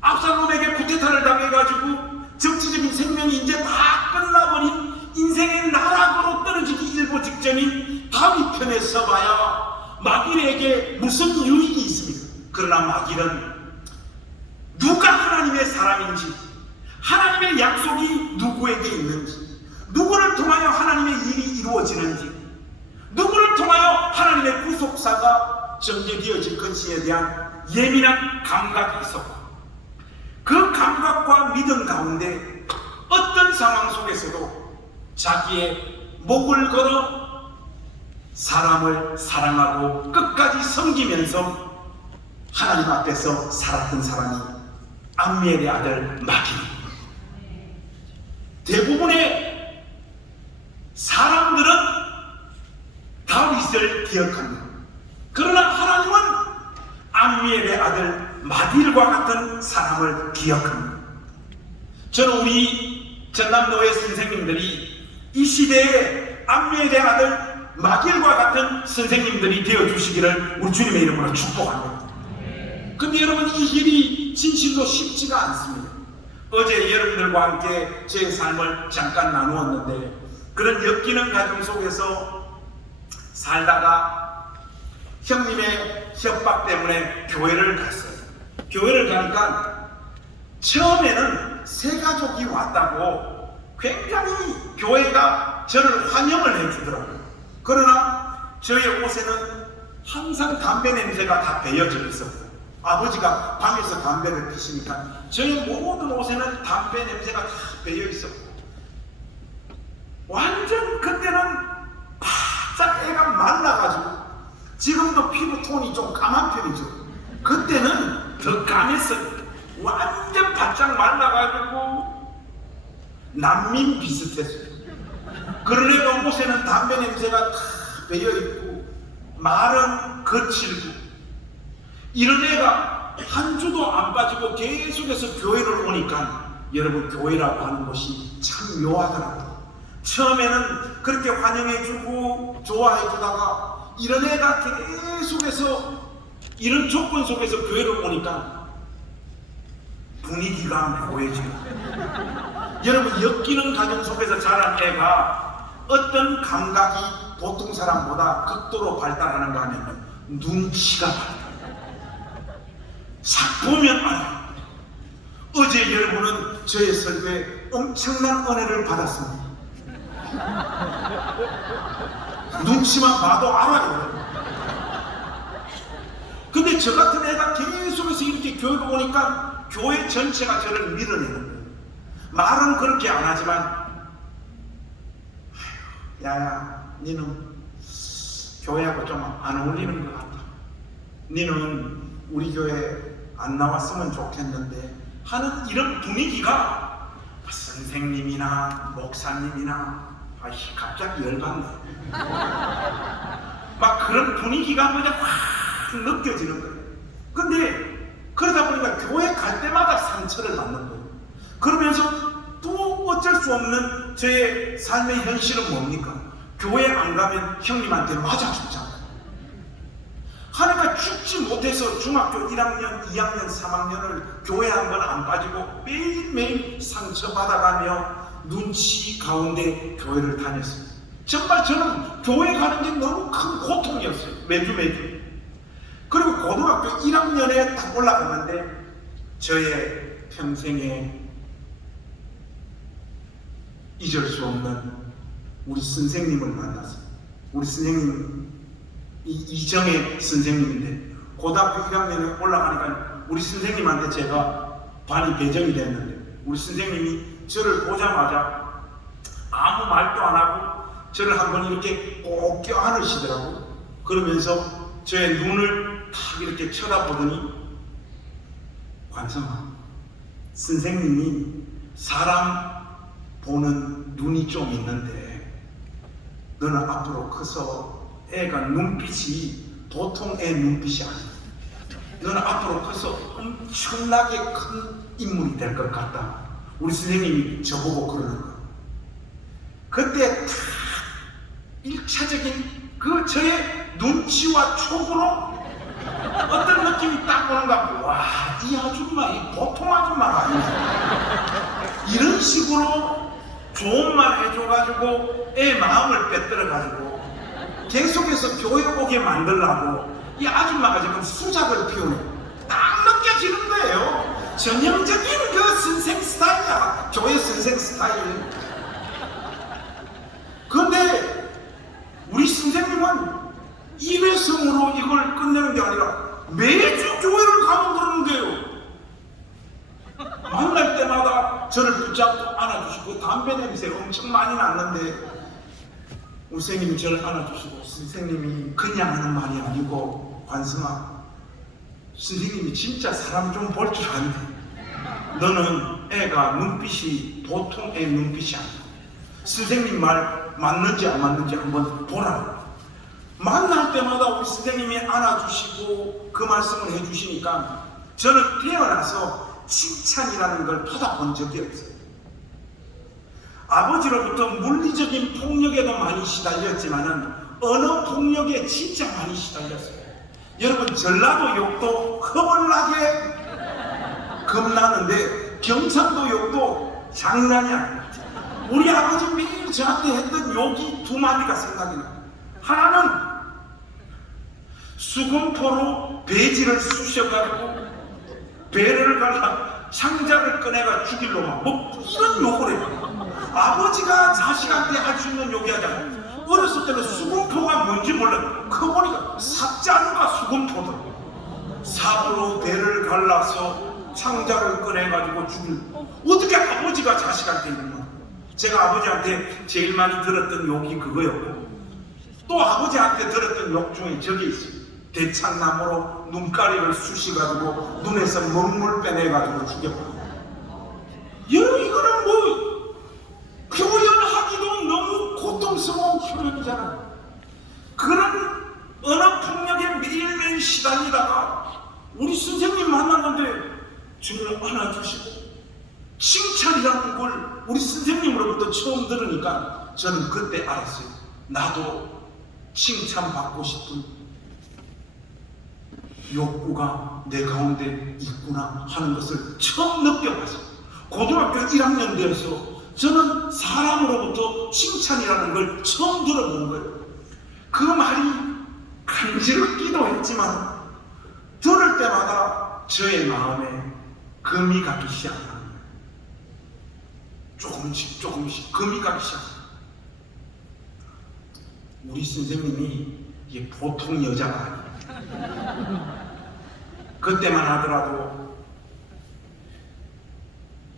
압살롬에게 쿠데타를 당해가지고 정치적인 생명이 이제 다 끝나버린 인생의 나락으로 떨어지기 일보 직전인 다윗 편에 서봐야 마길에게 무슨 유익이 있습니까? 그러나 마길은 누가 하나님의 사람인지, 하나님의 약속이 누구에게 있는지, 누구를 통하여 하나님의 일이 이루어지는지, 누구를 통하여 하나님의 구속사가 전개되어질 것인지에 대한 예민한 감각이 있었고, 그 감각과 믿음 가운데 어떤 상황 속에서도 자기의 목을 걸어 사람을 사랑하고 끝까지 섬기면서 하나님 앞에서 살았던 사람이 암미엘의 아들 마길입니다. 대부분의 사람들은 다윗을 기억합니다. 그러나 하나님은 암미엘의 아들 마길을 삶을 기억합니다. 저는 우리 전남노회 선생님들이 이 시대에 안면의 아들 마길과 같은 선생님들이 되어주시기를 우리 주님의 이름으로 축복합니다. 근데 여러분, 이 길이 진실로 쉽지가 않습니다. 어제 여러분들과 함께 제 삶을 잠깐 나누었는데, 그런 엮이는 가정 속에서 살다가 형님의 협박 때문에 교회를 갔어요. 교회를 가니까 처음에는 새 가족이 왔다고 굉장히 교회가 저를 환영을 해주더라고요. 그러나 저의 옷에는 항상 담배 냄새가 다 배어져 있었어요. 아버지가 방에서 담배를 피시니까 저의 모든 옷에는 담배 냄새가 다 배어 있었고, 완전 그때는 바짝 애가 말라가지고, 지금도 피부 톤이 좀 까만 편이죠. 그때는 더 까맸어요. 완전 바짝 말라가지고 난민 비슷했어요. 그런 애가 옷에는 담배 냄새가 다 배어있고 말은 거칠고, 이런 애가 한 주도 안 빠지고 계속해서 교회를 오니까 여러분, 교회라고 하는 것이 참 묘하더라고요. 처음에는 그렇게 환영해주고 좋아해주다가 이런 애가 계속해서 이런 조건 속에서 교회를 오니까 분위기가 묘해져요. 여러분, 엮이는 가정 속에서 자란 애가 어떤 감각이 보통 사람보다 극도로 발달하는 거 하면 눈치가 발달해요. 싹 보면 알아요. 어제 여러분은 저의 설교에 엄청난 은혜를 받았습니다. 눈치만 봐도 알아요. 근데 저 같은 애가 계속해서 이렇게 교회를 오니까 교회 전체가 저를 밀어내는 거예요. 말은 그렇게 안 하지만, 야야, 니는 교회하고 좀 안 어울리는 것 같다. 니는 우리 교회 안 나왔으면 좋겠는데 하는 이런 분위기가 선생님이나 목사님이나 갑자기 열받네. 막 그런 분위기가 그냥 확 느껴지는 거예요. 근데 그러다 보니까 교회 갈 때마다 상처를 받는 거예요. 그러면서 또 어쩔 수 없는 제 삶의 현실은 뭡니까? 교회 안 가면 형님한테 맞아 죽잖아요. 하니까 죽지 못해서 중학교 1학년, 2학년, 3학년을 교회 한 번 안 빠지고 매일매일 상처받아가며 눈치 가운데 교회를 다녔어요. 정말 저는 교회 가는 게 너무 큰 고통이었어요. 매주. 그리고 고등학교 1학년에 딱 올라갔는데 저의 평생에 잊을 수 없는 우리 선생님을 만났어요. 우리 선생님, 이정혜 선생님인데, 고등학교 1학년에 올라가니까 우리 선생님한테 제가 반이 배정이 됐는데, 우리 선생님이 저를 보자마자 아무 말도 안 하고 저를 한번 이렇게 꼭 껴안으시더라고요. 그러면서 저의 눈을 탁 이렇게 쳐다보더니, 관성아, 선생님이 사람 보는 눈이 좀 있는데 너는 앞으로 커서 애가 눈빛이 보통 애 눈빛이 아니야. 너는 앞으로 커서 엄청나게 큰 인물이 될 것 같다. 우리 선생님이 저보고 그러는 거야. 그때 탁 1차적인 그 저의 눈치와 촉으로 어떤 느낌이 딱 오는가. 와, 이 아줌마 이 보통 아줌마가 아니야. 이런 식으로 좋은 말 해줘가지고 애 마음을 빼들어가지고 계속해서 교회 오게 만들라고 이 아줌마가 지금 수작을 피우네. 딱 느껴지는 거예요. 전형적인 그 선생 스타일이야. 교회 선생 스타일. 그런데 우리 선생님은 일회성으로 이걸 끝내는 게 아니라 매주 교회를 가면 그러는데요. 만날 때마다 저를 붙잡고 안아주시고, 담배 냄새 엄청 많이 났는데 우리 선생님이 저를 안아주시고, 선생님이 그냥 하는 말이 아니고, 관성아, 선생님이 진짜 사람 좀 볼 줄 아네. 너는 애가 눈빛이 보통 애 눈빛이 아니야. 선생님 말 맞는지 안 맞는지 한번 보라. 만날 때마다 우리 선생님이 안아주시고 그 말씀을 해주시니까 저는 태어나서 칭찬이라는 걸 받아본 적이 없어요. 아버지로부터 물리적인 폭력에도 많이 시달렸지만은 언어 폭력에 진짜 많이 시달렸어요. 여러분, 전라도 욕도 허벌나게 겁나는데 경상도 욕도 장난이 아니에요. 우리 아버지 매일 저한테 했던 욕이 두 마디가 생각이 나요. 하나는 수건포로 배지를 쑤셔가지고 배를 갈라 상자를 꺼내가 죽일로 막 이런 욕을 해요. 아버지가 자식한테 할 수 있는 욕이 하잖아요. 어렸을 때는 수건포가 뭔지 몰라요. 커보니까 삽자루가 수건포더라고요. 삽으로 배를 갈라서 상자를 꺼내가지고 죽일. 어떻게 아버지가 자식한테 있는 거야? 제가 아버지한테 제일 많이 들었던 욕이 그거였고, 또 아버지한테 들었던 욕 중에 저게 있어요. 대창나무로 눈가리를 쑤시가지고 눈에서 먹물 빼내가지고 죽여. 여러분, 이거는 뭐 표현하기도 너무 고통스러운 표현이잖아요. 그런 언어 폭력에 매일매일 시달리다가 우리 선생님 만났는데 저를 안아주시고 칭찬이라는 걸 우리 선생님으로부터 처음 들으니까 저는 그때 알았어요. 나도 칭찬받고 싶은 욕구가 내 가운데 있구나 하는 것을 처음 느껴봤어요. 고등학교 1학년 되어서 저는 사람으로부터 칭찬이라는 걸 처음 들어본 거예요. 그 말이 간지럽기도 했지만 들을 때마다 저의 마음에 금이 가기 시작합니다. 조금씩 금이 가기 시작합니다. 우리 선생님이 이게 보통 여자가 아니에요. 그때만 하더라도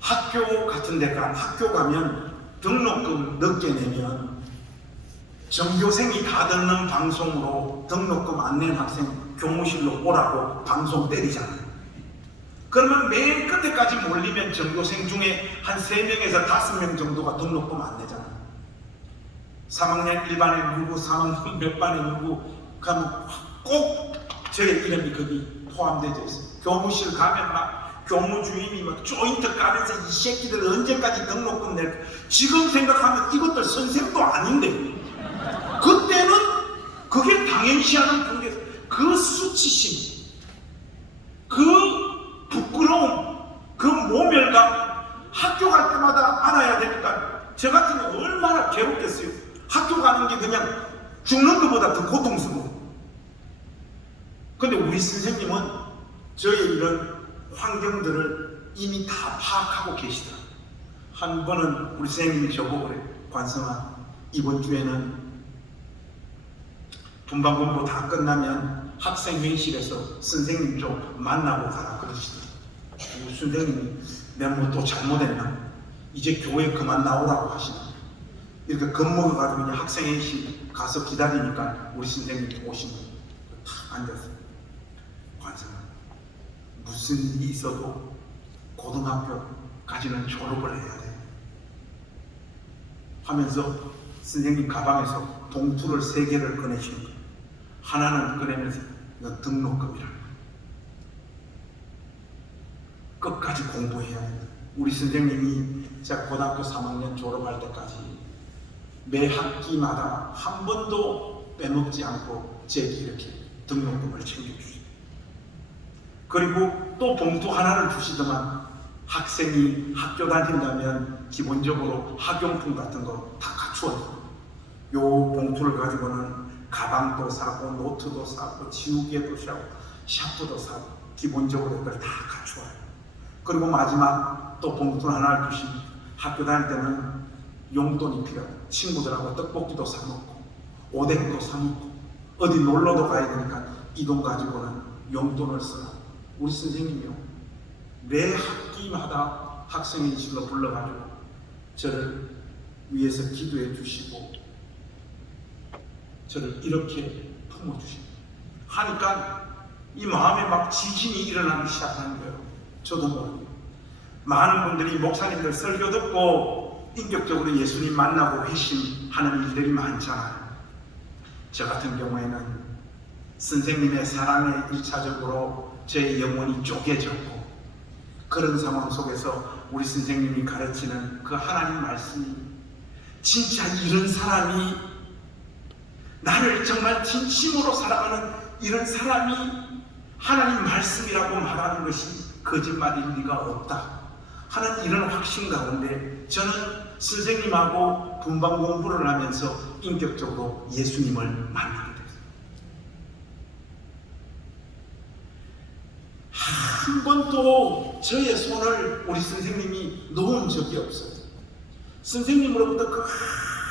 학교 같은 데 학교 가면 등록금 늦게 내면 전교생이 다 듣는 방송으로 등록금 안 낸 학생 교무실로 오라고 방송 때리잖아요. 그러면 맨 끝에까지 몰리면 전교생 중에 한 3명에서 5명 정도가 등록금 안 내잖아요. 3학년 1반에 누구, 3학년 몇 반에 누구 가면 꼭 저의 이름이 거기 포함되어 있어요. 교무실 가면 막 교무주임이 막 조인트 까면서 이 새끼들 언제까지 등록금 낼까? 지금 생각하면 이것들 선생도 아닌데 그때는 그게 당연시하는 분위기에서 그 수치심, 그 부끄러움, 그 모멸감, 학교 갈 때마다 알아야 되니까 저 같은 경우 얼마나 괴롭겠어요. 학교 가는 게 그냥 죽는 것보다 더 고통스러워. 근데 우리 선생님은 저의 이런 환경들을 이미 다 파악하고 계시더라고요. 한 번은 우리 선생님이 저보고 그래요. 관성아, 이번 주에는 분반 공부 다 끝나면 학생 회의실에서 선생님 좀 만나고 가라 그러시더라고요. 우리 선생님이 내가 뭐 또 잘못했나? 이제 교회 그만 나오라고 하시나? 이렇게 겁먹어가지고 그냥 학생 회의실 가서 기다리니까 우리 선생님이 오신 거예요. 탁 앉아서 관성아, 무슨 일이 있어도 고등학교까지는 졸업을 해야 돼 하면서 선생님 가방에서 봉투를 3개를 꺼내시는 거예요. 하나는 꺼내면서 이건 등록금이라는 거예요. 끝까지 공부해야 된다. 우리 선생님이 제가 고등학교 3학년 졸업할 때까지 매 학기마다 한 번도 빼먹지 않고 제게 이렇게 등록금을 챙겨주시고, 그리고 또 봉투 하나를 주시더만 학생이 학교 다닌다면 기본적으로 학용품 같은 거 다 갖추어요. 요 봉투를 가지고는 가방도 사고 노트도 사고 지우개도 사고 샤프도 사고 기본적으로 이걸 다 갖추어요. 그리고 마지막 또 봉투 하나를 주시면 학교 다닐 때는 용돈이 필요해요. 친구들하고 떡볶이도 사 먹고 오뎅도 사 먹고 어디 놀러도 가야 되니까 이 돈 가지고는 용돈을 쓰라. 우리 선생님이요, 매 학기마다 학생회의실로 불러가지고 저를 위해서 기도해 주시고 저를 이렇게 품어주십니다. 하니까 이 마음에 막 지진이 일어나기 시작하는 거예요. 저도 모르고. 많은 분들이 목사님들 설교 듣고 인격적으로 예수님 만나고 회심하는 일들이 많잖아요. 저 같은 경우에는 선생님의 사랑에 1차적으로 제 영혼이 쪼개졌고 그런 상황 속에서 우리 선생님이 가르치는 그 하나님 말씀이 진짜 이런 사람이, 나를 정말 진심으로 사랑하는 이런 사람이 하나님 말씀이라고 말하는 것이 거짓말일 리가 없다 하는 이런 확신 가운데 저는 선생님하고 분방 공부를 하면서 인격적으로 예수님을 만나게 됐어요. 한 번도 저의 손을 우리 선생님이 놓은 적이 없어요. 선생님으로부터 그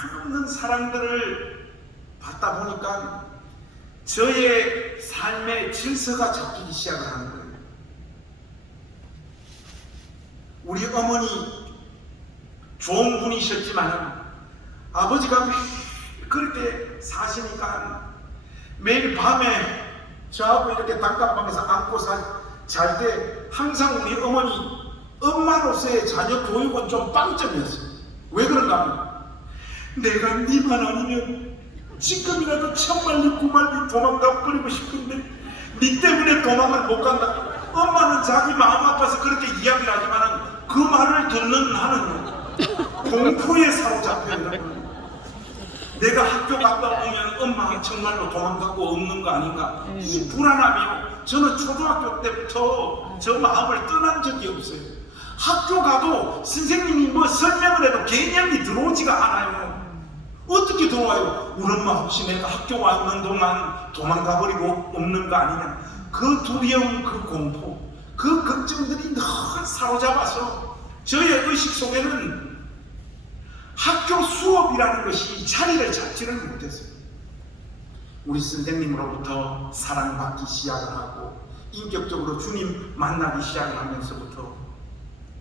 한없는 사랑들을 받다 보니까 저의 삶의 질서가 잡히기 시작을 하는 거예요. 우리 어머니 좋은 분이셨지만 아버지가 매일 그렇게 사시니까 매일 밤에 저하고 이렇게 단칸방에서 안고 잘 때 항상 우리 어머니 엄마로서의 자녀 교육은 좀 빵점이었어요. 왜 그런가 하면 내가 니만 아니면 지금이라도 천만리 구만리 도망가 버리고 싶은데 니 때문에 도망을 못 간다. 엄마는 자기 마음 아파서 그렇게 이야기를 하지만 그 말을 듣는 나는 공포에 사로잡혀 있는 거예요. 내가 학교 갔다 오면 엄마가 정말로 도망가고 없는 거 아닌가, 이 불안함이요. 저는 초등학교 때부터 저 마음을 떠난 적이 없어요. 학교 가도 선생님이 뭐 설명을 해도 개념이 들어오지가 않아요. 어떻게 들어와요? 우리 엄마 혹시 내가 학교 와 있는 동안 도망가버리고 없는 거 아니냐, 그 두려움, 그 공포, 그 걱정들이 늘 사로잡아서 저의 의식 속에는 학교 수업이라는 것이 자리를 잡지를 못했어요. 우리 선생님으로부터 사랑받기 시작을 하고 인격적으로 주님 만나기 시작을 하면서부터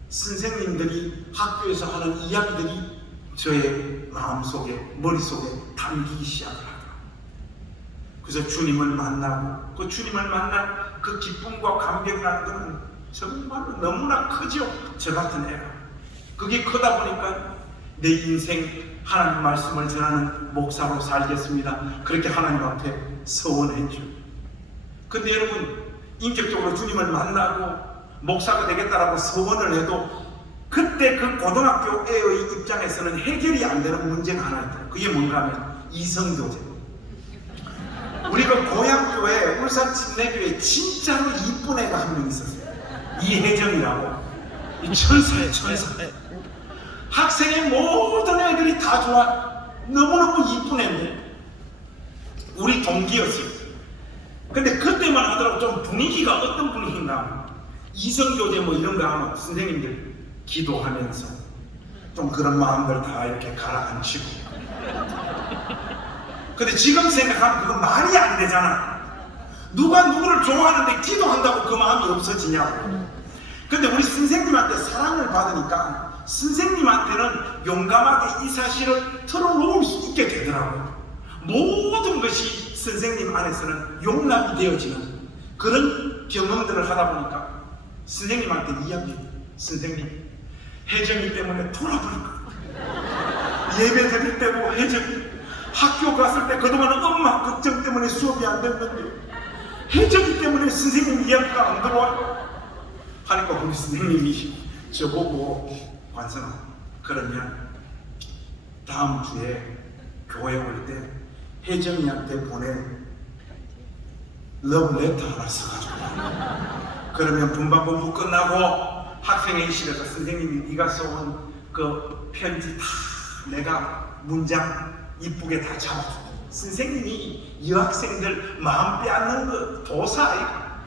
선생님들이 학교에서 하는 이야기들이 저의 마음속에, 머릿속에 담기기 시작을 하더라고요. 그래서 주님을 만나고 그 주님을 만난 그 기쁨과 감격이라는 것은 정말로 너무나 크죠. 저 같은 애가. 그게 크다 보니까 내 인생 하나님 말씀을 전하는 목사로 살겠습니다. 그렇게 하나님 앞에 서원했죠. 근데 여러분, 인격적으로 주님을 만나고 목사가 되겠다라고 서원을 해도 그때 그 고등학교 애의 입장에서는 해결이 안 되는 문제가 하나 있더라고요. 그게 뭔가 하면 이성교제. 우리가 고향교회, 울산 침례교회에 진짜로 이쁜 애가 한 명 있었어요. 이혜정이라고. 이 천사예요, 천사. 학생의 모든 애들이 다 좋아. 너무너무 이쁜 애인데 우리 동기였어요. 근데 그때만 하더라도 좀 분위기가 어떤 분위기인가, 이성교제 뭐 이런 거 하면 선생님들 기도하면서 좀 그런 마음들 다 이렇게 가라앉히고. 근데 지금 생각하면 그거 말이 안 되잖아. 누가 누구를 좋아하는데 기도한다고 그 마음이 없어지냐고. 근데 우리 선생님한테 사랑을 받으니까 선생님한테는 용감하게 이 사실을 털어놓을 수 있게 되더라고요. 모든 것이 선생님 안에서는 용납이 되어지는 그런 경험들을 하다 보니까 선생님한테 이야기해요. 선생님, 혜정이 때문에 돌아버릴 거예요. 예배 드릴 때도 혜정이, 학교 갔을 때 그동안은 엄마 걱정 때문에 수업이 안 됐는데 혜정이 때문에 선생님 이야기가 안 들어와요. 하니까 우리 선생님이 저보고, 관선아, 그러면 다음 주에 교회 올 때 혜정이한테 보낸 러브레터 하나 써가지고, 그러면 분반 공부 끝나고 학생회의실에서 선생님이 네가 써온 그 편지 다 내가 문장 이쁘게 다 잡아줄게. 선생님이 이 학생들 마음 빼앗는 거 도사 아이가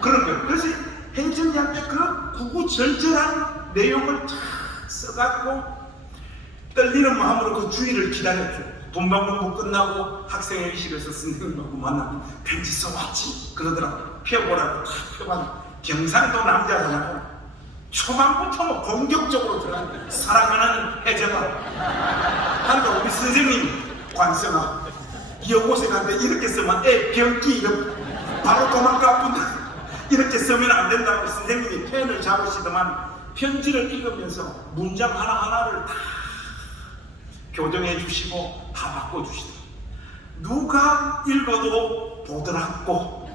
그런 거예요. 그래서 혜정이한테 그 구구절절한 내용을 다 써가지고 떨리는 마음으로 그 주의를 기다렸죠. 분반 공부 끝나고 학생회의실에서 선생님하고 만나고 편지 써왔지 그러더라고. 펴보라고 다 펴봤는데 경상도 남자잖아요. 초반부터 뭐 공격적으로 들어간 사랑하는 혜정아. 하니까 우리 선생님, 관성아, 여고생 한테 이렇게 쓰면 애 병기 이렇게 바로 도망가뿐다. 이렇게 쓰면 안 된다고 선생님이 펜을 잡으시더만 편지를 읽으면서 문장 하나하나를 다 교정해 주시고 다 바꿔주시더라고요. 누가 읽어도 보드랍고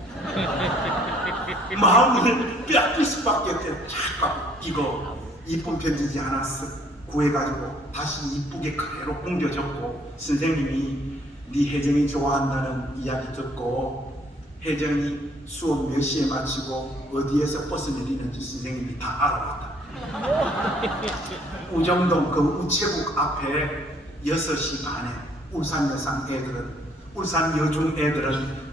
마음을 빼앗길 수밖에 없대. 잠깐 이거 이쁜 편지지 않았어. 구해가지고 다시 이쁘게 그대로 옮겨줬고, 선생님이 네 혜정이 좋아한다는 이야기 듣고 혜정이 수업 몇 시에 마치고 어디에서 버스 내리는지 선생님이 다 알아봤다. 우정동 그 우체국 앞에 6시 반에 울산 여상 애들은, 울산 여중 애들은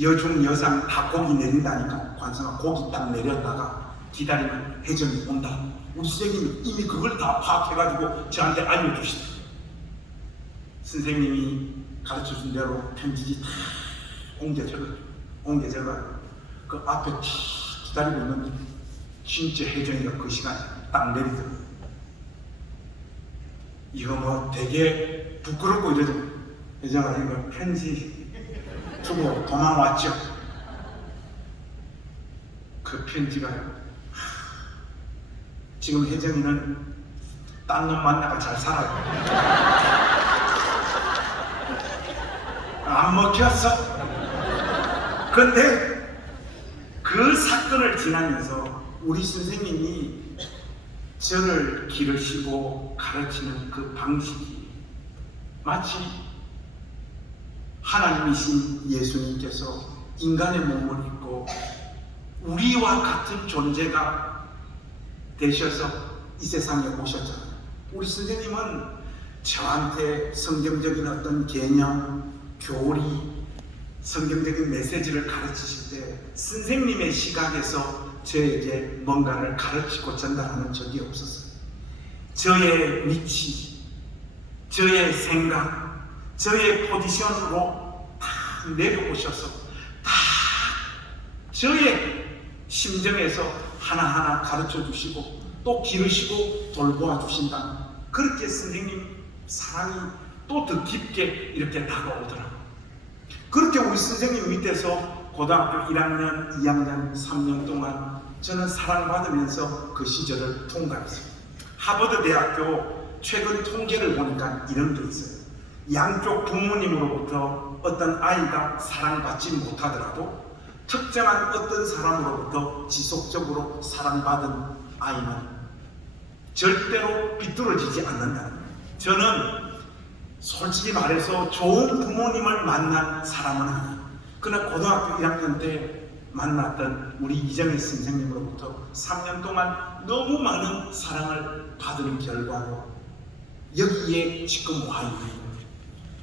여중 여상 다 고기 내린다니까 관상아 고기 딱 내렸다가 기다리면 혜정이 온다. 우리 선생님이 이미 그걸 다 파악해가지고 저한테 알려주시다. 선생님이 가르쳐준 대로 편지지 다 옮겨 적어요. 그 앞에 다 기다리고 있는데 진짜 혜정이가 그 시간에 딱 내리더라고요. 이거 뭐 되게 부끄럽고 이러죠. 혜정아 이거 편지 주고 도망왔죠. 그 편지가요, 지금 혜정이는 딴 놈 만나가 잘 살아요. 안 먹혔어. 근데 그 사건을 지나면서 우리 선생님이 저를 기르시고 가르치는 그 방식이 마치 하나님이신 예수님께서 인간의 몸을 입고 우리와 같은 존재가 되셔서 이 세상에 오셨잖아요. 우리 선생님은 저한테 성경적인 어떤 개념, 교리, 성경적인 메시지를 가르치실 때 선생님의 시각에서 저에게 뭔가를 가르치고 전달하는 적이 없었어요. 저의 위치, 저의 생각, 저의 포지션으로 다 내려오셔서 다 저의 심정에서 하나하나 가르쳐 주시고 또 기르시고 돌보아 주신다. 그렇게 선생님 사랑이 또 더 깊게 이렇게 다가오더라고요. 그렇게 우리 선생님 밑에서 고등학교 1학년, 2학년, 3년 동안 저는 사랑받으면서 그 시절을 통과했어요. 하버드 대학교 최근 통계를 보니까 이런 게 있어요. 양쪽 부모님으로부터 어떤 아이가 사랑받지 못하더라도 특정한 어떤 사람으로부터 지속적으로 사랑받은 아이는 절대로 비뚤어지지 않는다. 저는 솔직히 말해서 좋은 부모님을 만난 사람은 아니에요. 그러나 고등학교 1학년 때 만났던 우리 이정혜 선생님으로부터 3년 동안 너무 많은 사랑을 받은 결과로 여기에 지금 와 있는 거예요.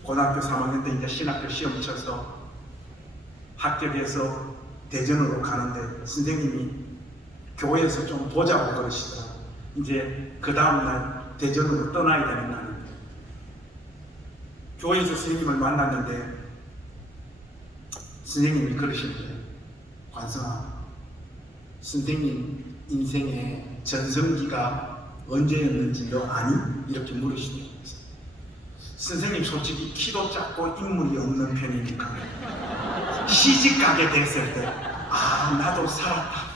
고등학교 3학년 때 이제 신학교 시험 쳐서 합격해서 대전으로 가는데 선생님이 교회에서 좀 보자고 그러시더라고요. 이제 그 다음날 대전으로 떠나야 되는 날입니다. 교회에서 선생님을 만났는데 선생님이 그러시는 거예요. 관성아, 선생님 인생의 전성기가 언제였는지 너 아니? 이렇게 물으시더라고요. 선생님 솔직히 키도 작고 인물이 없는 편이니까 시집가게 됐을 때 아, 나도 살았다,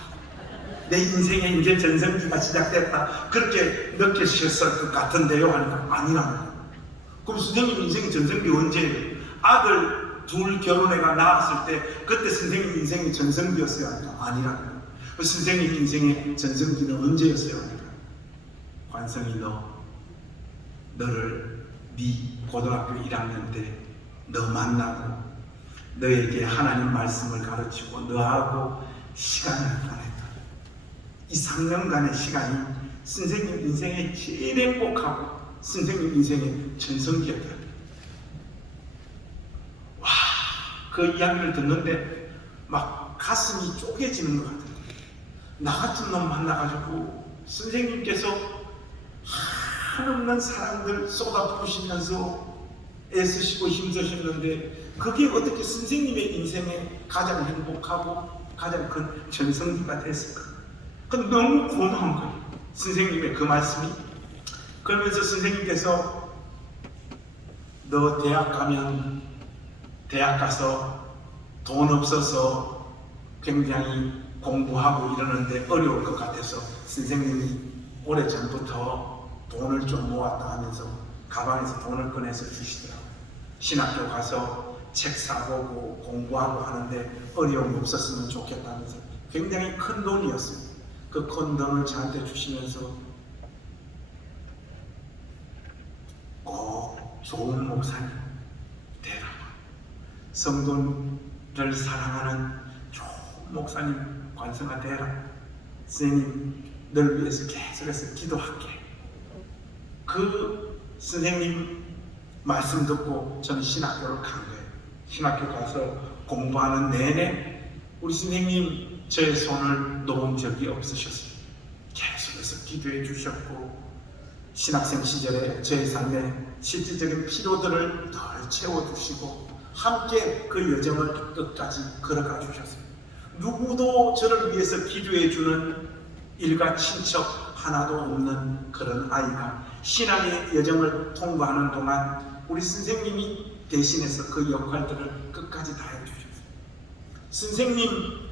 내 인생에 이제 전성기가 시작됐다, 그렇게 느끼셨을 것 같은데요? 하니까 아니라는 거예요. 그럼 선생님 인생의 전성기 언제예요? 아들 둘 결혼해가 낳았을 때 그때 선생님 인생의 전성기였어요? 하니까 아니라는 거예요. 선생님 인생의 전성기는 언제였어요? 하니까 관성이 너를 네 고등학교 1학년 때 너 만나고 너에게 하나님 말씀을 가르치고 너하고 시간을 보냈다. 이 3년간의 시간이 선생님 인생에 제일 행복하고 선생님 인생의 전성기였다. 와, 그 이야기를 듣는데 막 가슴이 쪼개지는 것 같아요. 나 같은 놈 만나가지고 선생님께서 한없는 사랑들 쏟아부으시면서 애쓰시고 힘쓰셨는데 그게 어떻게 선생님의 인생에 가장 행복하고 가장 큰 전성기가 됐을까? 그 너무 고마운 거예요. 선생님의 그 말씀이. 그러면서 선생님께서 너 대학 가면 대학 가서 돈 없어서 굉장히 공부하고 이러는데 어려울 것 같아서 선생님이 오래전부터 돈을 좀 모았다 하면서 가방에서 돈을 꺼내서 주시더라고요. 신학교 가서 책 사보고 공부하고 하는데 어려움이 없었으면 좋겠다면서 굉장히 큰 돈이었어요. 그 큰 돈을 저한테 주시면서 꼭 좋은 목사님 되라고, 성도를 사랑하는 좋은 목사님 관성아 되라, 선생님 널 위해서 계속해서 기도할게. 그 선생님 말씀 듣고 저는 신학교를 간 거예요. 신학교 가서 공부하는 내내 우리 선생님 제 손을 놓은 적이 없으셨어요. 계속해서 기도해 주셨고, 신학생 시절에 제 삶의 실질적인 필요들을 늘 채워주시고 함께 그 여정을 끝까지 걸어가 주셨어요. 누구도 저를 위해서 기도해 주는 일가 친척 하나도 없는 그런 아이가 신앙의 여정을 통과하는 동안 우리 선생님이 대신해서 그 역할들을 끝까지 다 해주셨어요.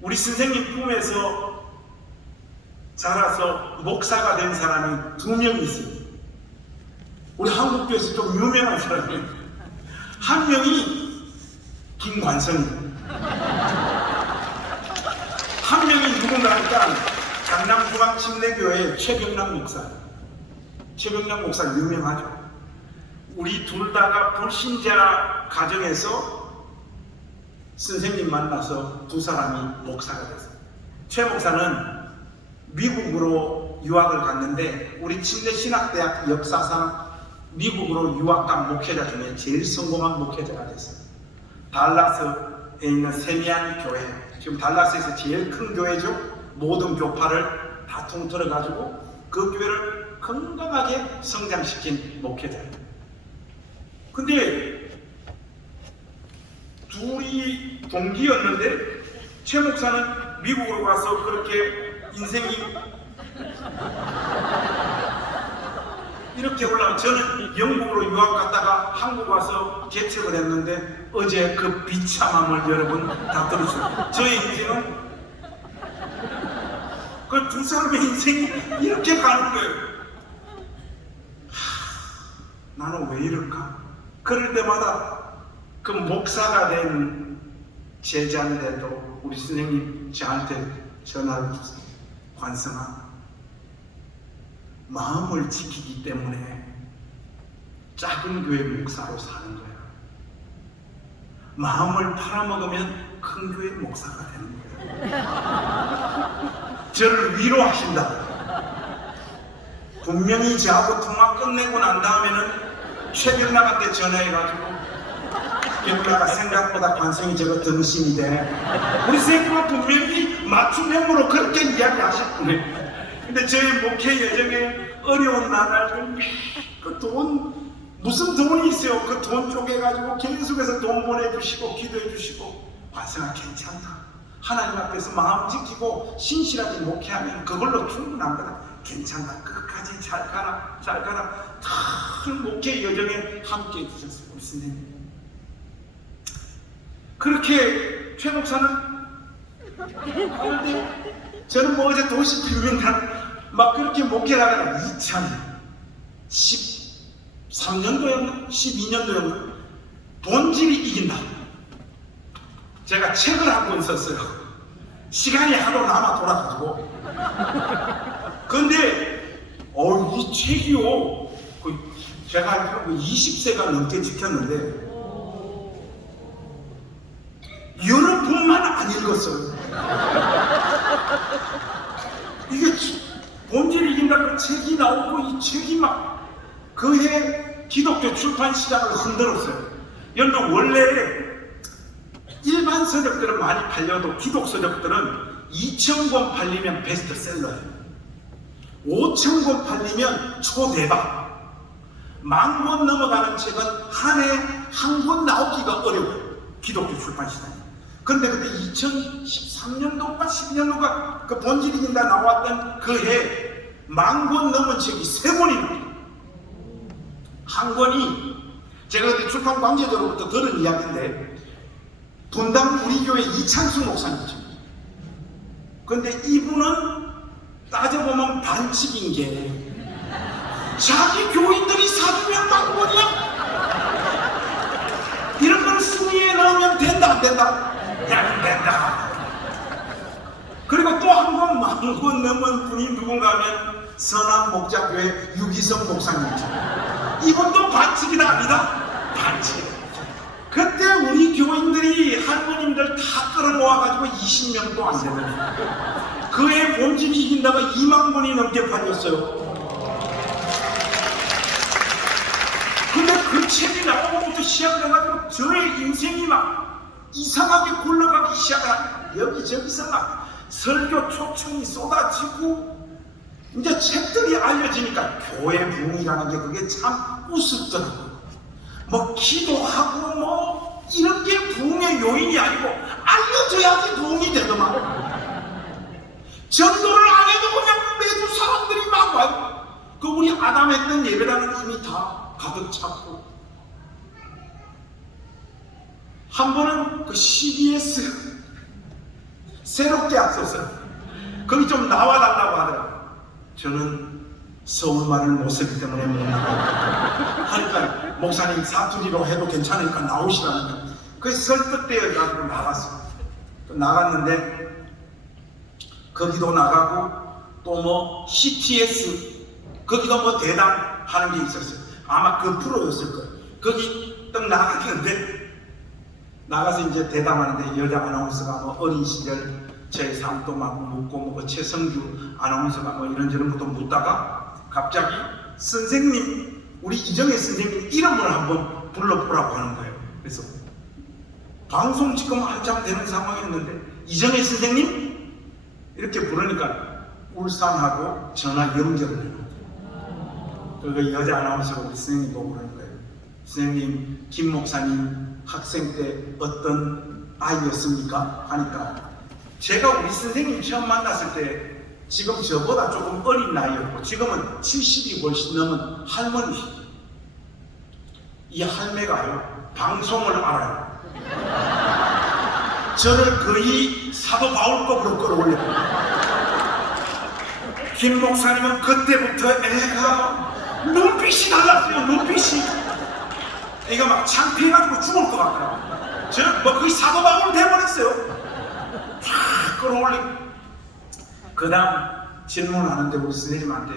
우리 선생님 품에서 자라서 목사가 된 사람이 2명 있어요. 우리 한국교회에서 좀 유명한 사람이에요. 한 명이 김관성이에요. 한 명이 누군가 하니까 강남중앙침례교회 최병락 목사. 최병락 목사 유명하죠. 우리 둘 다가 불신자 가정에서 선생님 만나서 두 사람이 목사가 됐어요. 최 목사는 미국으로 유학을 갔는데 우리 침례신학대학 역사상 미국으로 유학 간 목회자 중에 제일 성공한 목회자가 됐어요. 달라스에 있는 세미안 교회, 지금 달라스에서 제일 큰 교회죠. 모든 교파를 다 통틀어 가지고 그 교회를 건강하게 성장시킨 목회자예요. 근데 둘이 동기였는데 최 목사는 미국으로 가서 그렇게 인생이 이렇게 올라가, 저는 영국으로 유학 갔다가 한국 와서 개척을 했는데 어제 그 비참함을 여러분 다 들으셨어요. 저의 인생은 그 두 사람의 인생이 이렇게 가는 거예요. 나는 왜 이럴까? 그럴 때마다 그 목사가 된 제자인데도 우리 선생님 저한테 전화를 주세요. 관성아, 마음을 지키기 때문에 작은 교회 목사로 사는 거야. 마음을 팔아먹으면 큰 교회 목사가 되는 거야. 저를 위로하신다. 분명히 저하고 통화 끝내고 난 다음에는 최병락한테 전화해가지고, 병락아 생각보다 관성이 저거 등신이 돼. 우리 선생님은 분명히 맞춤형으로 그렇게 이야기하셨군요. 근데 저의 목회 여정에 어려운 나날들, 그 돈, 무슨 돈이 있어요. 그 돈 쪼개가지고 계속해서 돈 보내주시고 기도해주시고, 관성아 괜찮다. 하나님 앞에서 마음 지키고 신실하게 목회하면 그걸로 충분한 거다. 괜찮다. 끝까지 잘 가라. 잘 가라. 큰 목회 여정에 함께 해주셨어요. 우리 선생님. 그렇게 최 목사는 그런데 저는 뭐 어제 도시 빌면단 막 그렇게 목회를 하다가 2013년도였나? 12년도였나? 본질이 이긴다. 제가 책을 한 권 썼어요. 시간이 하도 남아 돌아가지고. 근데 이 책이요, 제가 알기로 20세가 넘게 지켰는데 여러분만 안 읽었어요. 이게 본질이 이긴다 그 책이 나오고, 이 책이 막 그해 기독교 출판 시장을 흔들었어요. 여러분 원래 일반 서적들은 많이 팔려도 기독 서적들은 2,000권 팔리면 베스트셀러예요. 5,000권 팔리면 초대박. 10,000권 넘어가는 책은 한 해 한 권 나오기가 어려워요. 기독교 출판 시장이. 그런데 그때 2013년도인가 12년도가 그 본질이 이긴다 나왔던 그 해 10,000권 넘은 책이 3권이 나와요. 한 권이 제가 그때 출판 관계자로부터 들은 이야기인데, 분당 우리 교회 이찬수 목사님이죠. 근데 이분은 따져보면 반칙인 게 자기 교인들이 사주면 10,000권이야? 이런 건 그 순위에 넣으면 된다 안 된다? 안 된다. 그리고 또 한 번 만권 넘은 분이 누군가 하면 선한 목자교회 유기성 목사님이죠. 이것도 반칙이다 아니다? 반칙. 그때 우리 교인들이 할머님들 다 끌어모아가지고 20명도 안 되더니 그의 본질이 이긴다가 2만 권이 넘게 팔렸어요. 근데 그 책이 나오고부터 시작해가지고 저의 인생이 막 이상하게 굴러가기 시작한 여기저기서 막 설교 초청이 쏟아지고 이제 책들이 알려지니까 교회 부흥이라는 게 그게 참 우습더라고요. 뭐 기도하고 뭐 이런 게 부흥의 요인이 아니고 알려져야지 부흥이 되더만. 전도를 안 해도 그냥 매주 사람들이 막 와요. 그 우리 아담 했던 예배당은 이미 다 가득 찼고, 한 번은 그 CBS 새롭게 왔었어요. 거기 좀 나와달라고 하더라고요. 저는 서울말을 못 쓰기 때문에 못 나가요. 하니까 목사님 사투리로 해도 괜찮으니까 나오시라는 그래서 설득되어가지고 나갔어요. 나갔는데 거기도 나가고 또 뭐 CTS 거기도 뭐 대담 하는 게 있었어요. 아마 그 프로였을 거예요. 거기 딱 나갔는데 나가서 이제 대담하는데 여자 아나운서가 뭐 어린 시절 제 삶도 막 묻고 뭐 최성규 아나운서가 뭐 이런저런부터 묻다가 갑자기 선생님 우리 이정혜 선생님 이름을 한번 불러보라고 하는 거예요. 그래서 방송 지금 한참 되는 상황이었는데 이정혜 선생님 이렇게 부르니까 울산하고 전화 연결을 해요. 그 여자 아나운서가 우리 선생님 보고 그러는 거예요. 선생님 김 목사님 학생 때 어떤 아이였습니까? 하니까 제가 우리 선생님 처음 만났을 때 지금 저보다 조금 어린 나이였고 지금은 70이 훨씬 넘은 할머니시죠. 이 할매가요 방송을 알아요. 저를 거의 사도 바울법으로 끌어올렸거든요. 김 목사님은 그때부터 애가 눈빛이 달랐어요. 눈빛이 애가 막 창피해가지고 죽을 것 같더라고요. 저 뭐 거의 사도 바울 돼버렸어요. 쫙 끌어올리고 그 다음 질문하는데 우리 선생님한테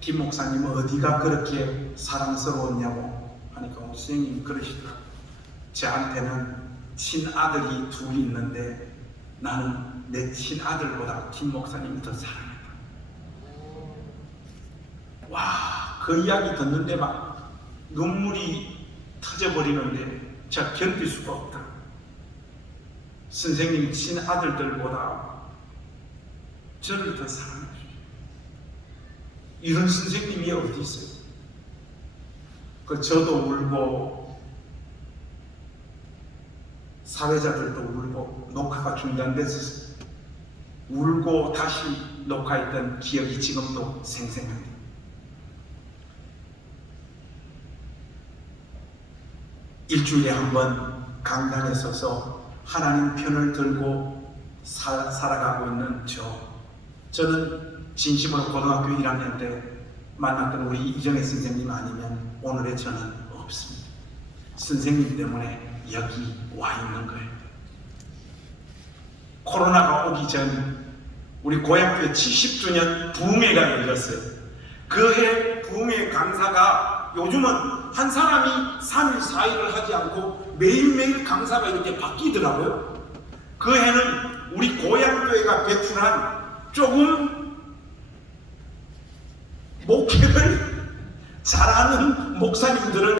김 목사님은 어디가 그렇게 사랑스러웠냐고 하니까 우리 선생님이 그러시더라고요. 저한테는 친아들이 둘이 있는데 나는 내 친아들보다 김 목사님이 더 사랑했다. 와, 그 이야기 듣는데 막 눈물이 터져버리는데 제가 견딜 수가 없다. 선생님 친아들들보다 저를 더 사랑해 주죠. 이런 선생님이 어디 있어요? 그 저도 울고 사회자들도 울고 녹화가 중단돼서 울고 다시 녹화했던 기억이 지금도 생생합니다. 일주일에 한 번 강단에 서서 하나님 편을 들고 살아가고 있는 저는 진심으로 고등학교 1학년 때 만났던 우리 이정혜 선생님 아니면 오늘의 저는 없습니다. 선생님 때문에 여기 와 있는 거예요. 코로나가 오기 전 우리 고향교회 70주년 부흥회가 열렸어요. 그 해 부흥회 강사가 요즘은 한 사람이 3일, 4일을 하지 않고 매일매일 강사가 이렇게 바뀌더라고요. 그 해는 우리 고향교회가 배출한 조금 목회를 잘하는 목사님들을